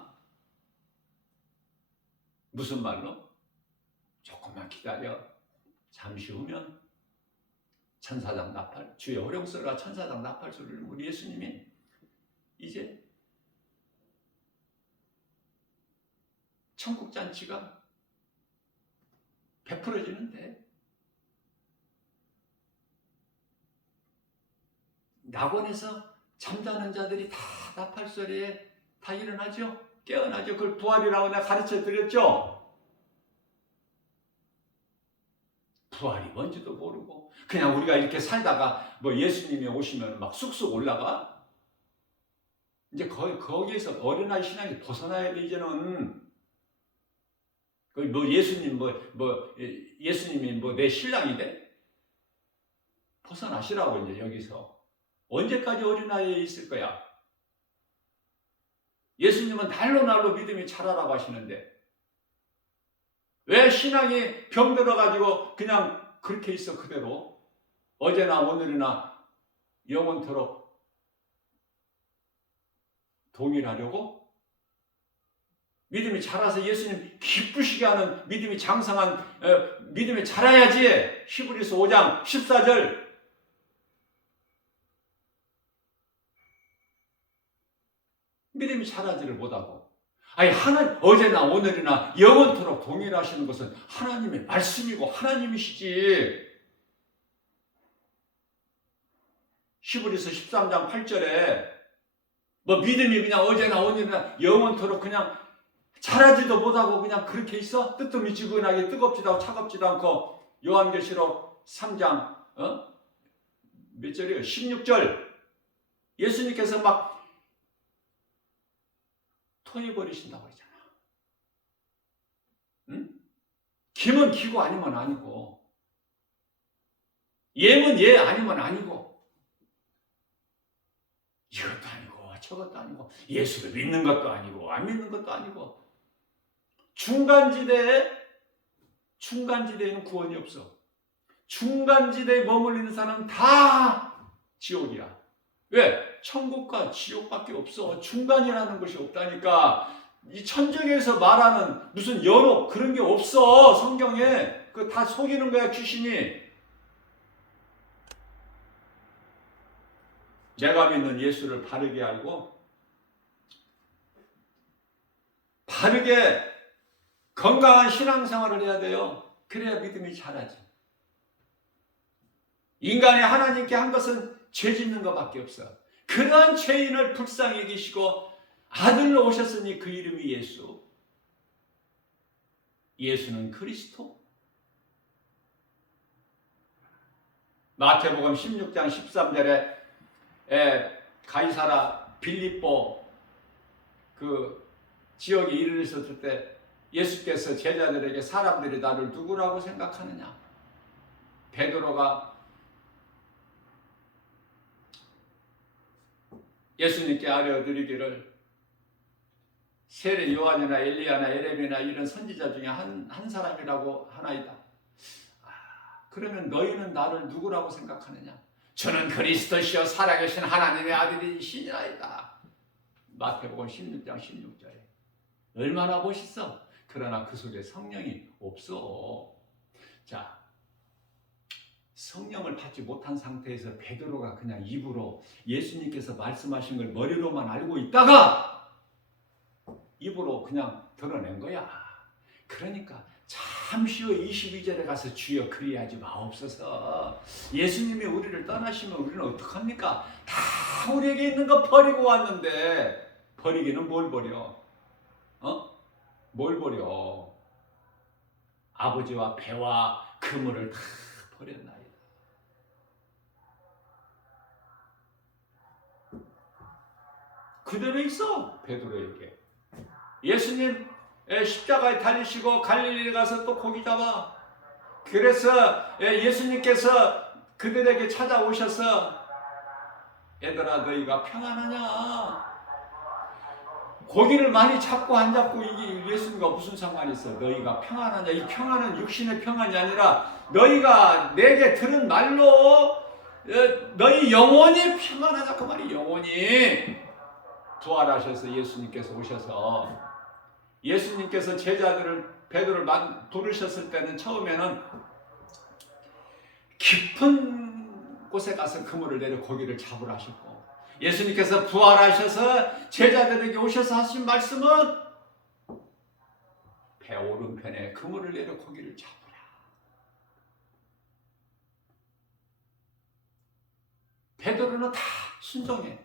무슨 말로? 조금만 기다려. 잠시 후면 천사장 나팔, 주의 호령소리와 천사장 나팔 소리를 우리 예수님이 이제 천국잔치가 베풀어지는데, 낙원에서 잠자는 자들이 다 나팔 소리에 다 일어나죠. 깨어나죠. 그걸 부활이라고 내가 가르쳐 드렸죠. 부활이 뭔지도 모르고 그냥 우리가 이렇게 살다가 뭐 예수님이 오시면 막 쑥쑥 올라가? 이제 거기에서 어린아이 신앙이 벗어나야 돼. 이제는 뭐 예수님이 뭐 내 신랑이 돼? 벗어나시라고. 이제 여기서 언제까지 어린아이에 있을 거야? 예수님은 날로 믿음이 자라라고 하시는데 왜 신앙이 병들어가지고 그냥 그렇게 있어? 그대로 어제나 오늘이나 영원토록 동일하려고? 믿음이 자라서 예수님 기쁘시게 하는 믿음이 장성한 믿음이 자라야지. 히브리서 5장 14절. 믿음이 자라지를 못하고, 아니 어제나 오늘이나 영원토록 동일하시는 것은 하나님의 말씀이고 하나님이시지. 히브리서 13장 8절에 뭐 믿음이 그냥 어제나 오늘이나 영원토록 그냥 자라지도 못하고 그냥 그렇게 있어? 뜨뜻미지근하게 뜨겁지도 않고 차갑지도 않고. 요한계시록 3장 몇 절이에요? 16절. 예수님께서 막 토해버리신다고 그러잖아. 응? 기면 기고 아니면 아니고, 예면 예 아니면 아니고, 이것도 아니고 저것도 아니고, 예수를 믿는 것도 아니고 안 믿는 것도 아니고, 중간지대에는 구원이 없어. 중간지대에 머물리는 사람은 다 지옥이야. 왜? 천국과 지옥밖에 없어. 중간이라는 것이 없다니까. 이 천정에서 말하는 무슨 연옥 그런 게 없어. 성경에. 그거 다 속이는 거야, 귀신이. 내가 믿는 예수를 바르게 알고 바르게 건강한 신앙생활을 해야 돼요. 그래야 믿음이 자라지. 인간이 하나님께 한 것은 죄 짓는 것밖에 없어. 그런 죄인을 불쌍히 여기시고 아들로 오셨으니 그 이름이 예수. 예수는 그리스도. 마태복음 16장 13절에 가이사라 빌립보 그 지역에 이르렀을 때 예수께서 제자들에게 사람들이 나를 누구라고 생각하느냐? 베드로가 예수님께 아뢰어드리기를 세례 요한이나 엘리야나 에레미야나 이런 선지자 중에 한 사람이라고 하나이다. 그러면 너희는 나를 누구라고 생각하느냐? 저는 그리스도시요 살아계신 하나님의 아들이시니이다. 마태복음 16장 16절에. 얼마나 멋있어. 그러나 그 속에 성령이 없어. 자, 성령을 받지 못한 상태에서 베드로가 그냥 입으로 예수님께서 말씀하신 걸 머리로만 알고 있다가 입으로 그냥 드러낸 거야. 그러니까 잠시 후 22절에 가서 주여 그리하지 마옵소서. 예수님이 우리를 떠나시면 우리는 어떡합니까? 다 우리에게 있는 거 버리고 왔는데, 버리기는 뭘 버려? 뭘 버려? 아버지와 배와 그물을 다 버렸나이다. 그대로 있어. 베드로에게 예수님 십자가에 달리시고 갈릴리에 가서 또 고기 잡아. 그래서 예수님께서 그들에게 찾아오셔서 얘들아 너희가 평안하냐? 고기를 많이 잡고 안 잡고 이게 예수님과 무슨 상관이 있어? 너희가 평안하냐? 이 평안은 육신의 평안이 아니라 너희가 내게 들은 말로 너희 영혼이 평안하다 그 말이. 영혼이 부활하셔서 예수님께서 오셔서 예수님께서 제자들을 베드로를 부르셨을 때는 처음에는 깊은 곳에 가서 그물을 내려 고기를 잡으라 하셨고, 예수님께서 부활하셔서 제자들에게 오셔서 하신 말씀은 배 오른편에 그물을 내려 고기를 잡으라. 베드로는 다 순종해.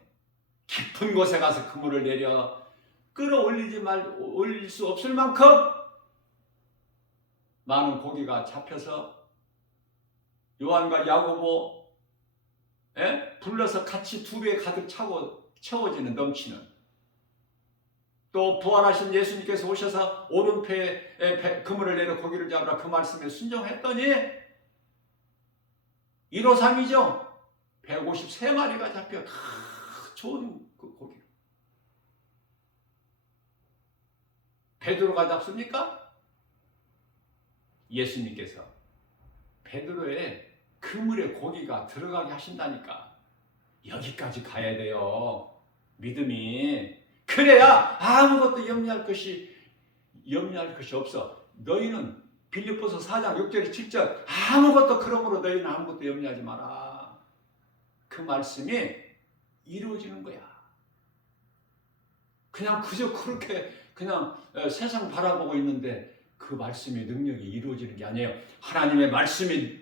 깊은 곳에 가서 그물을 내려 올릴 수 없을 만큼 많은 고기가 잡혀서 요한과 야고보 불러서 같이 두 배에 가득 채워지는, 넘치는, 또 부활하신 예수님께서 오셔서 오른편에 그물을 내려 고기를 잡으라 그 말씀에 순종했더니 153이죠. 153마리가 잡혀 다 좋은 그 고기를. 베드로가 잡습니까? 예수님께서 베드로의 그물에 고기가 들어가게 하신다니까. 여기까지 가야 돼요. 믿음이. 그래야 아무것도 염려할 것이 없어. 너희는 빌립보서 4장 6절에 직접 아무것도, 그러므로 너희는 아무것도 염려하지 마라. 그 말씀이 이루어지는 거야. 그냥 그저 그렇게 그냥 세상 바라보고 있는데 그 말씀의 능력이 이루어지는 게 아니에요. 하나님의 말씀이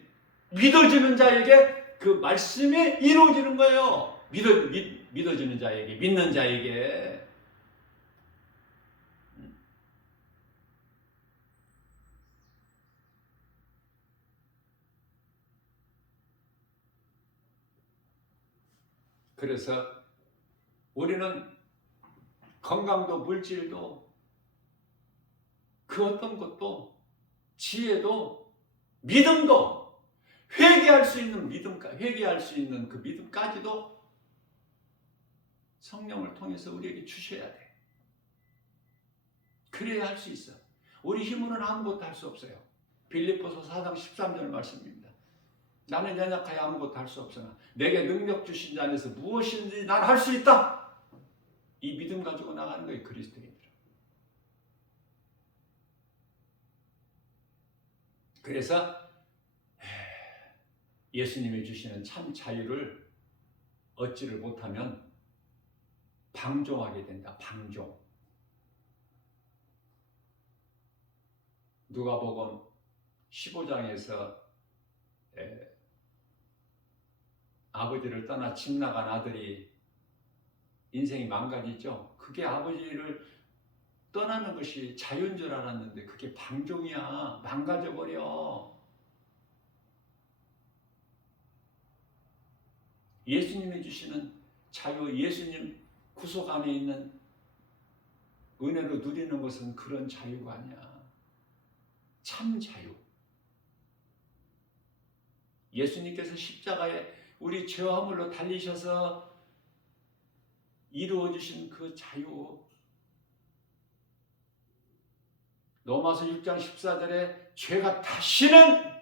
믿어지는 자에게 그 말씀이 이루어지는 거예요. 믿어지는 자에게, 믿는 자에게. 그래서 우리는 건강도 물질도 그 어떤 것도 지혜도 믿음도 회개할 수 있는 그 믿음까지도 성령을 통해서 우리에게 주셔야 돼. 그래야 할 수 있어. 우리 힘으로는 아무것도 할 수 없어요. 빌립보서 4장 13절 말씀입니다. 나는 연약하여 아무것도 할 수 없으나 내게 능력 주신 자 안에서 무엇인지 난 할 수 있다. 이 믿음 가지고 나가는 거예요, 그리스도인들. 그래서 예수님이 주시는 참 자유를 얻지를 못하면 방종하게 된다. 방종. 누가복음 15장에서 아버지를 떠나 집 나간 아들이 인생이 망가지죠. 그게 아버지를 떠나는 것이 자유인 줄 알았는데 그게 방종이야. 망가져버려. 예수님이 주시는 자유, 예수님 구속 안에 있는 은혜로 누리는 것은 그런 자유가 아니야. 참 자유. 예수님께서 십자가에 우리 죄와 허물로 달리셔서 이루어주신 그 자유. 로마서 6장 14절에 죄가 다시는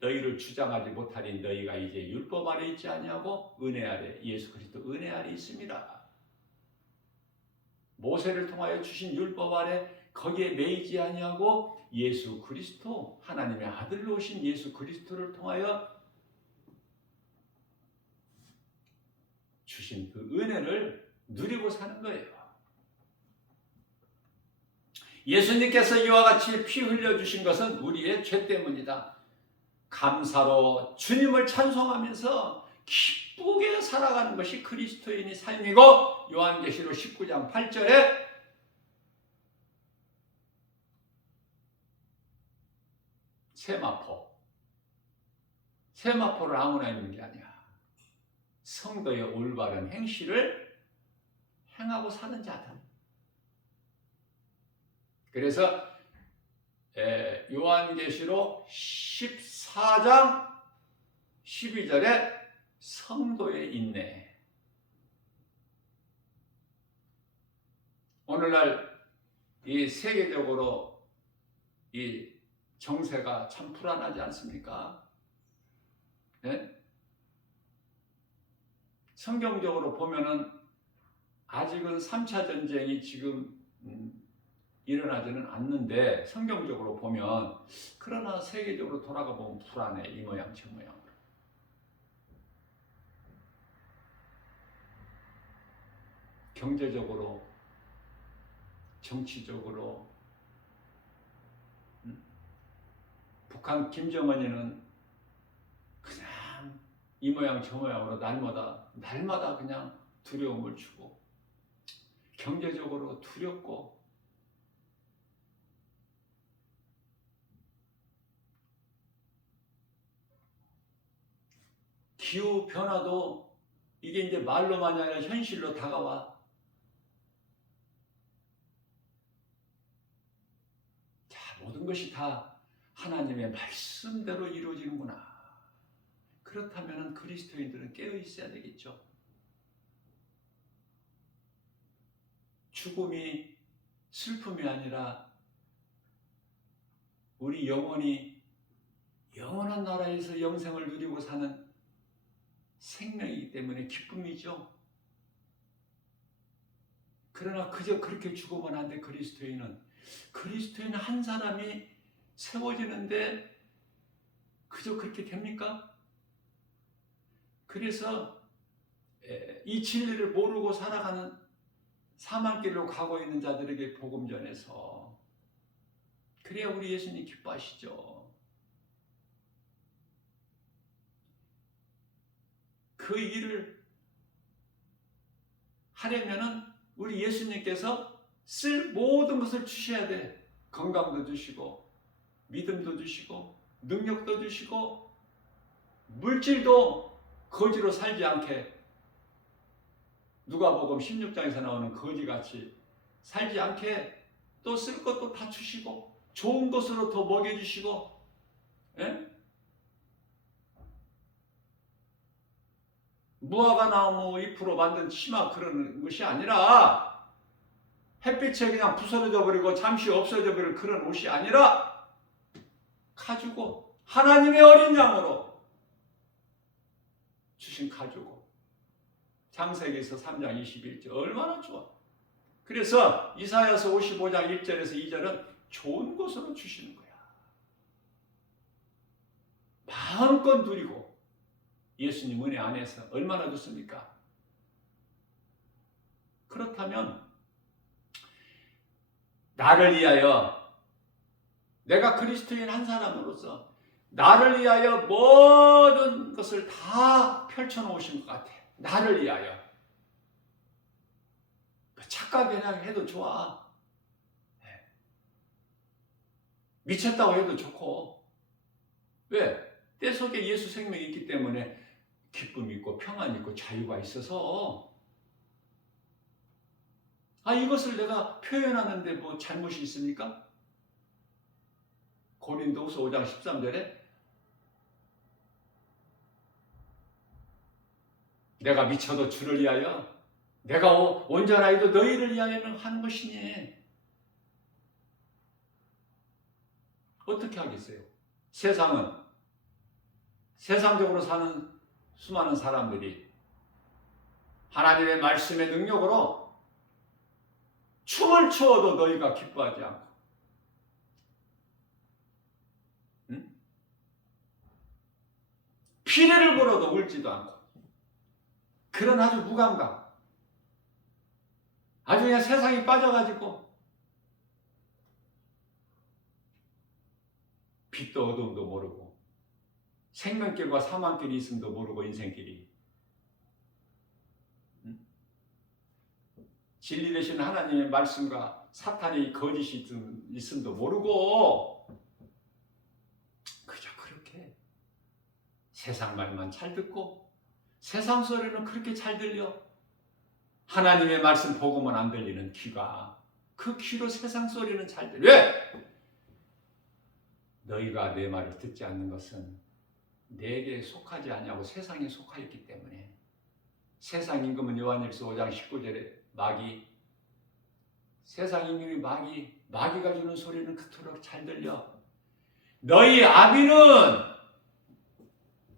너희를 주장하지 못하니 너희가 이제 율법 아래 있지 아니하고 은혜 아래, 예수 그리스도 은혜 아래 있습니다. 모세를 통하여 주신 율법 아래 거기에 매이지 아니하고 예수 그리스도, 하나님의 아들로 오신 예수 그리스도를 통하여 주신 그 은혜를 누리고 사는 거예요. 예수님께서 이와 같이 피 흘려주신 것은 우리의 죄 때문이다. 감사로 주님을 찬송하면서 기쁘게 살아가는 것이 그리스도인의 삶이고, 요한계시록 19장 8절에 세마포를 아무나 있는 게 아니야. 성도의 올바른 행실을 행하고 사는 자들. 그래서 요한계시록 14장 12절에 성도의 인내. 오늘날 이 세계적으로 이 정세가 참 불안하지 않습니까? 네? 성경적으로 보면은 아직은 3차 전쟁이 지금 일어나지는 않는데 성경적으로 보면, 그러나 세계적으로 돌아가 보면 불안해. 이 모양 저 모양으로. 경제적으로, 정치적으로. 북한 김정은이는 그냥 이 모양 저 모양으로 날마다 그냥 두려움을 주고, 경제적으로 두렵고, 기후 변화도 이게 이제 말로만이 아니라 현실로 다가와. 자, 모든 것이 다 하나님의 말씀대로 이루어지는구나. 그렇다면 그리스도인들은 깨어 있어야 되겠죠. 죽음이 슬픔이 아니라 우리 영혼이 영원한 나라에서 영생을 누리고 사는 생명이기 때문에 기쁨이죠. 그러나 그저 그렇게 죽으면 안 돼. 그리스도인은 한 사람이 세워지는데 그저 그렇게 됩니까? 그래서 이 진리를 모르고 살아가는 사망길로 가고 있는 자들에게 복음 전해서, 그래야 우리 예수님 기뻐하시죠. 그 일을 하려면은 우리 예수님께서 쓸 모든 것을 주셔야 돼. 건강도 주시고, 믿음도 주시고, 능력도 주시고, 물질도 거지로 살지 않게, 누가복음 16장에서 나오는 거지같이 살지 않게 또 쓸 것도 다 주시고, 좋은 것으로 더 먹여주시고, 예? 무화과나무 잎으로 만든 치마 그런 것이 아니라, 햇빛에 그냥 부서져 버리고 잠시 없어져 버릴 그런 옷이 아니라, 가지고 하나님의 어린 양으로 주신 가지고, 창세기에서 3장 21절 얼마나 좋아. 그래서 이사야서 55장 1절에서 2절은 좋은 것으로 주시는 거야. 마음껏 누리고, 예수님 은혜 안에서 얼마나 좋습니까? 그렇다면 나를 위하여, 내가 그리스도인 한 사람으로서 나를 위하여 모든 것을 다 펼쳐놓으신 것 같아. 나를 위하여. 착각 그냥 해도 좋아. 미쳤다고 해도 좋고. 왜? 때 속에 예수 생명이 있기 때문에 기쁨이 있고 평안이 있고 자유가 있어서, 이것을 내가 표현하는데 뭐 잘못이 있습니까? 고린도후서 5장 13절에 내가 미쳐도 주를 위하여, 내가 온전하여도 너희를 위하여는 하는 것이니. 어떻게 하겠어요? 세상적으로 사는 수많은 사람들이 하나님의 말씀의 능력으로 춤을 추어도 너희가 기뻐하지 않고, 피리를 불어도 울지도 않고, 그런 아주 무감각, 아주 그냥 세상에 빠져가지고 빛도 어둠도 모르고, 생명길과 사망길이 있음도 모르고, 인생길이 진리 되신 하나님의 말씀과 사탄이 거짓이 있음도 모르고, 그저 그렇게 세상 말만 잘 듣고, 세상 소리는 그렇게 잘 들려. 하나님의 말씀 복음은 안 들리는 귀가, 그 귀로 세상 소리는 잘 들려. 왜? 너희가 내 말을 듣지 않는 것은 내게 속하지 아니하고 세상에 속하였기 때문에. 세상 임금은 요한일서 5장 19절에 세상 임금이 마귀가 주는 소리는 그토록 잘 들려. 너희 아비는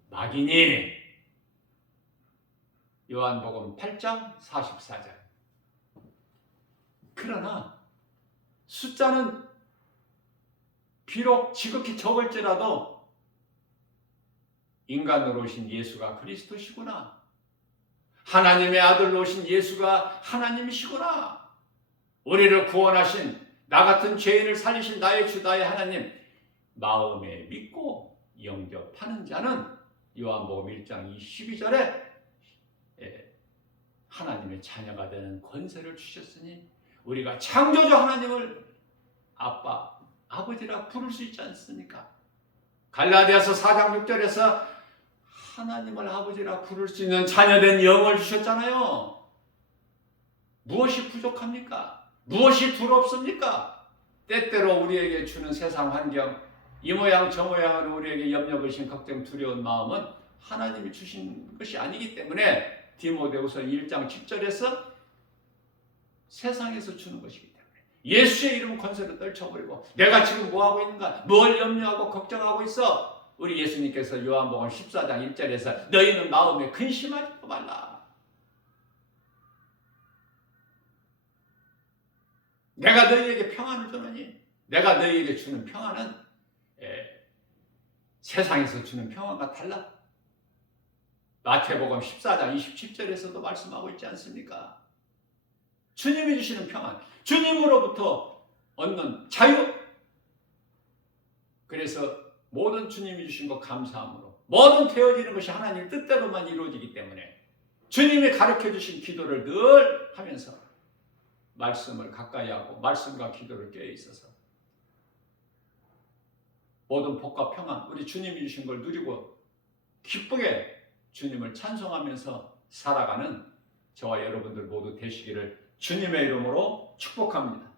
마귀니. 요한복음 8장 44절. 그러나 숫자는 비록 지극히 적을지라도 인간으로 오신 예수가 그리스도시구나. 하나님의 아들로 오신 예수가 하나님이시구나. 우리를 구원하신 나 같은 죄인을 살리신 나의 주 나의 하나님 마음에 믿고 영접하는 자는 요한복음 1장 12절에 하나님의 자녀가 되는 권세를 주셨으니 우리가 창조주 하나님을 아빠, 아버지라 부를 수 있지 않습니까? 갈라디아서 4장 6절에서 하나님을 아버지라 부를 수 있는 자녀된 영을 주셨잖아요. 무엇이 부족합니까? 무엇이 두렵습니까? 때때로 우리에게 주는 세상 환경, 이 모양 저 모양으로 우리에게 염려의심 걱정 두려운 마음은 하나님이 주신 것이 아니기 때문에 디모데후서 1장 10절에서 세상에서 주는 것이기 때문에 예수의 이름 권세로 떨쳐버리고 내가 지금 뭐하고 있는가? 뭘 염려하고 걱정하고 있어? 우리 예수님께서 요한복음 14장 1절에서 너희는 마음에 근심하지 말라. 내가 너희에게 평안을 주노니 내가 너희에게 주는 평안은 세상에서 주는 평안과 달라. 마태복음 14장 27절에서도 말씀하고 있지 않습니까? 주님이 주시는 평안, 주님으로부터 얻는 자유. 그래서 모든 주님이 주신 것 감사함으로 모든 되어지는 것이 하나님 뜻대로만 이루어지기 때문에 주님이 가르쳐 주신 기도를 늘 하면서 말씀을 가까이 하고 말씀과 기도를 껴 있어서 모든 복과 평안, 우리 주님이 주신 걸 누리고 기쁘게 주님을 찬송하면서 살아가는 저와 여러분들 모두 되시기를 주님의 이름으로 축복합니다.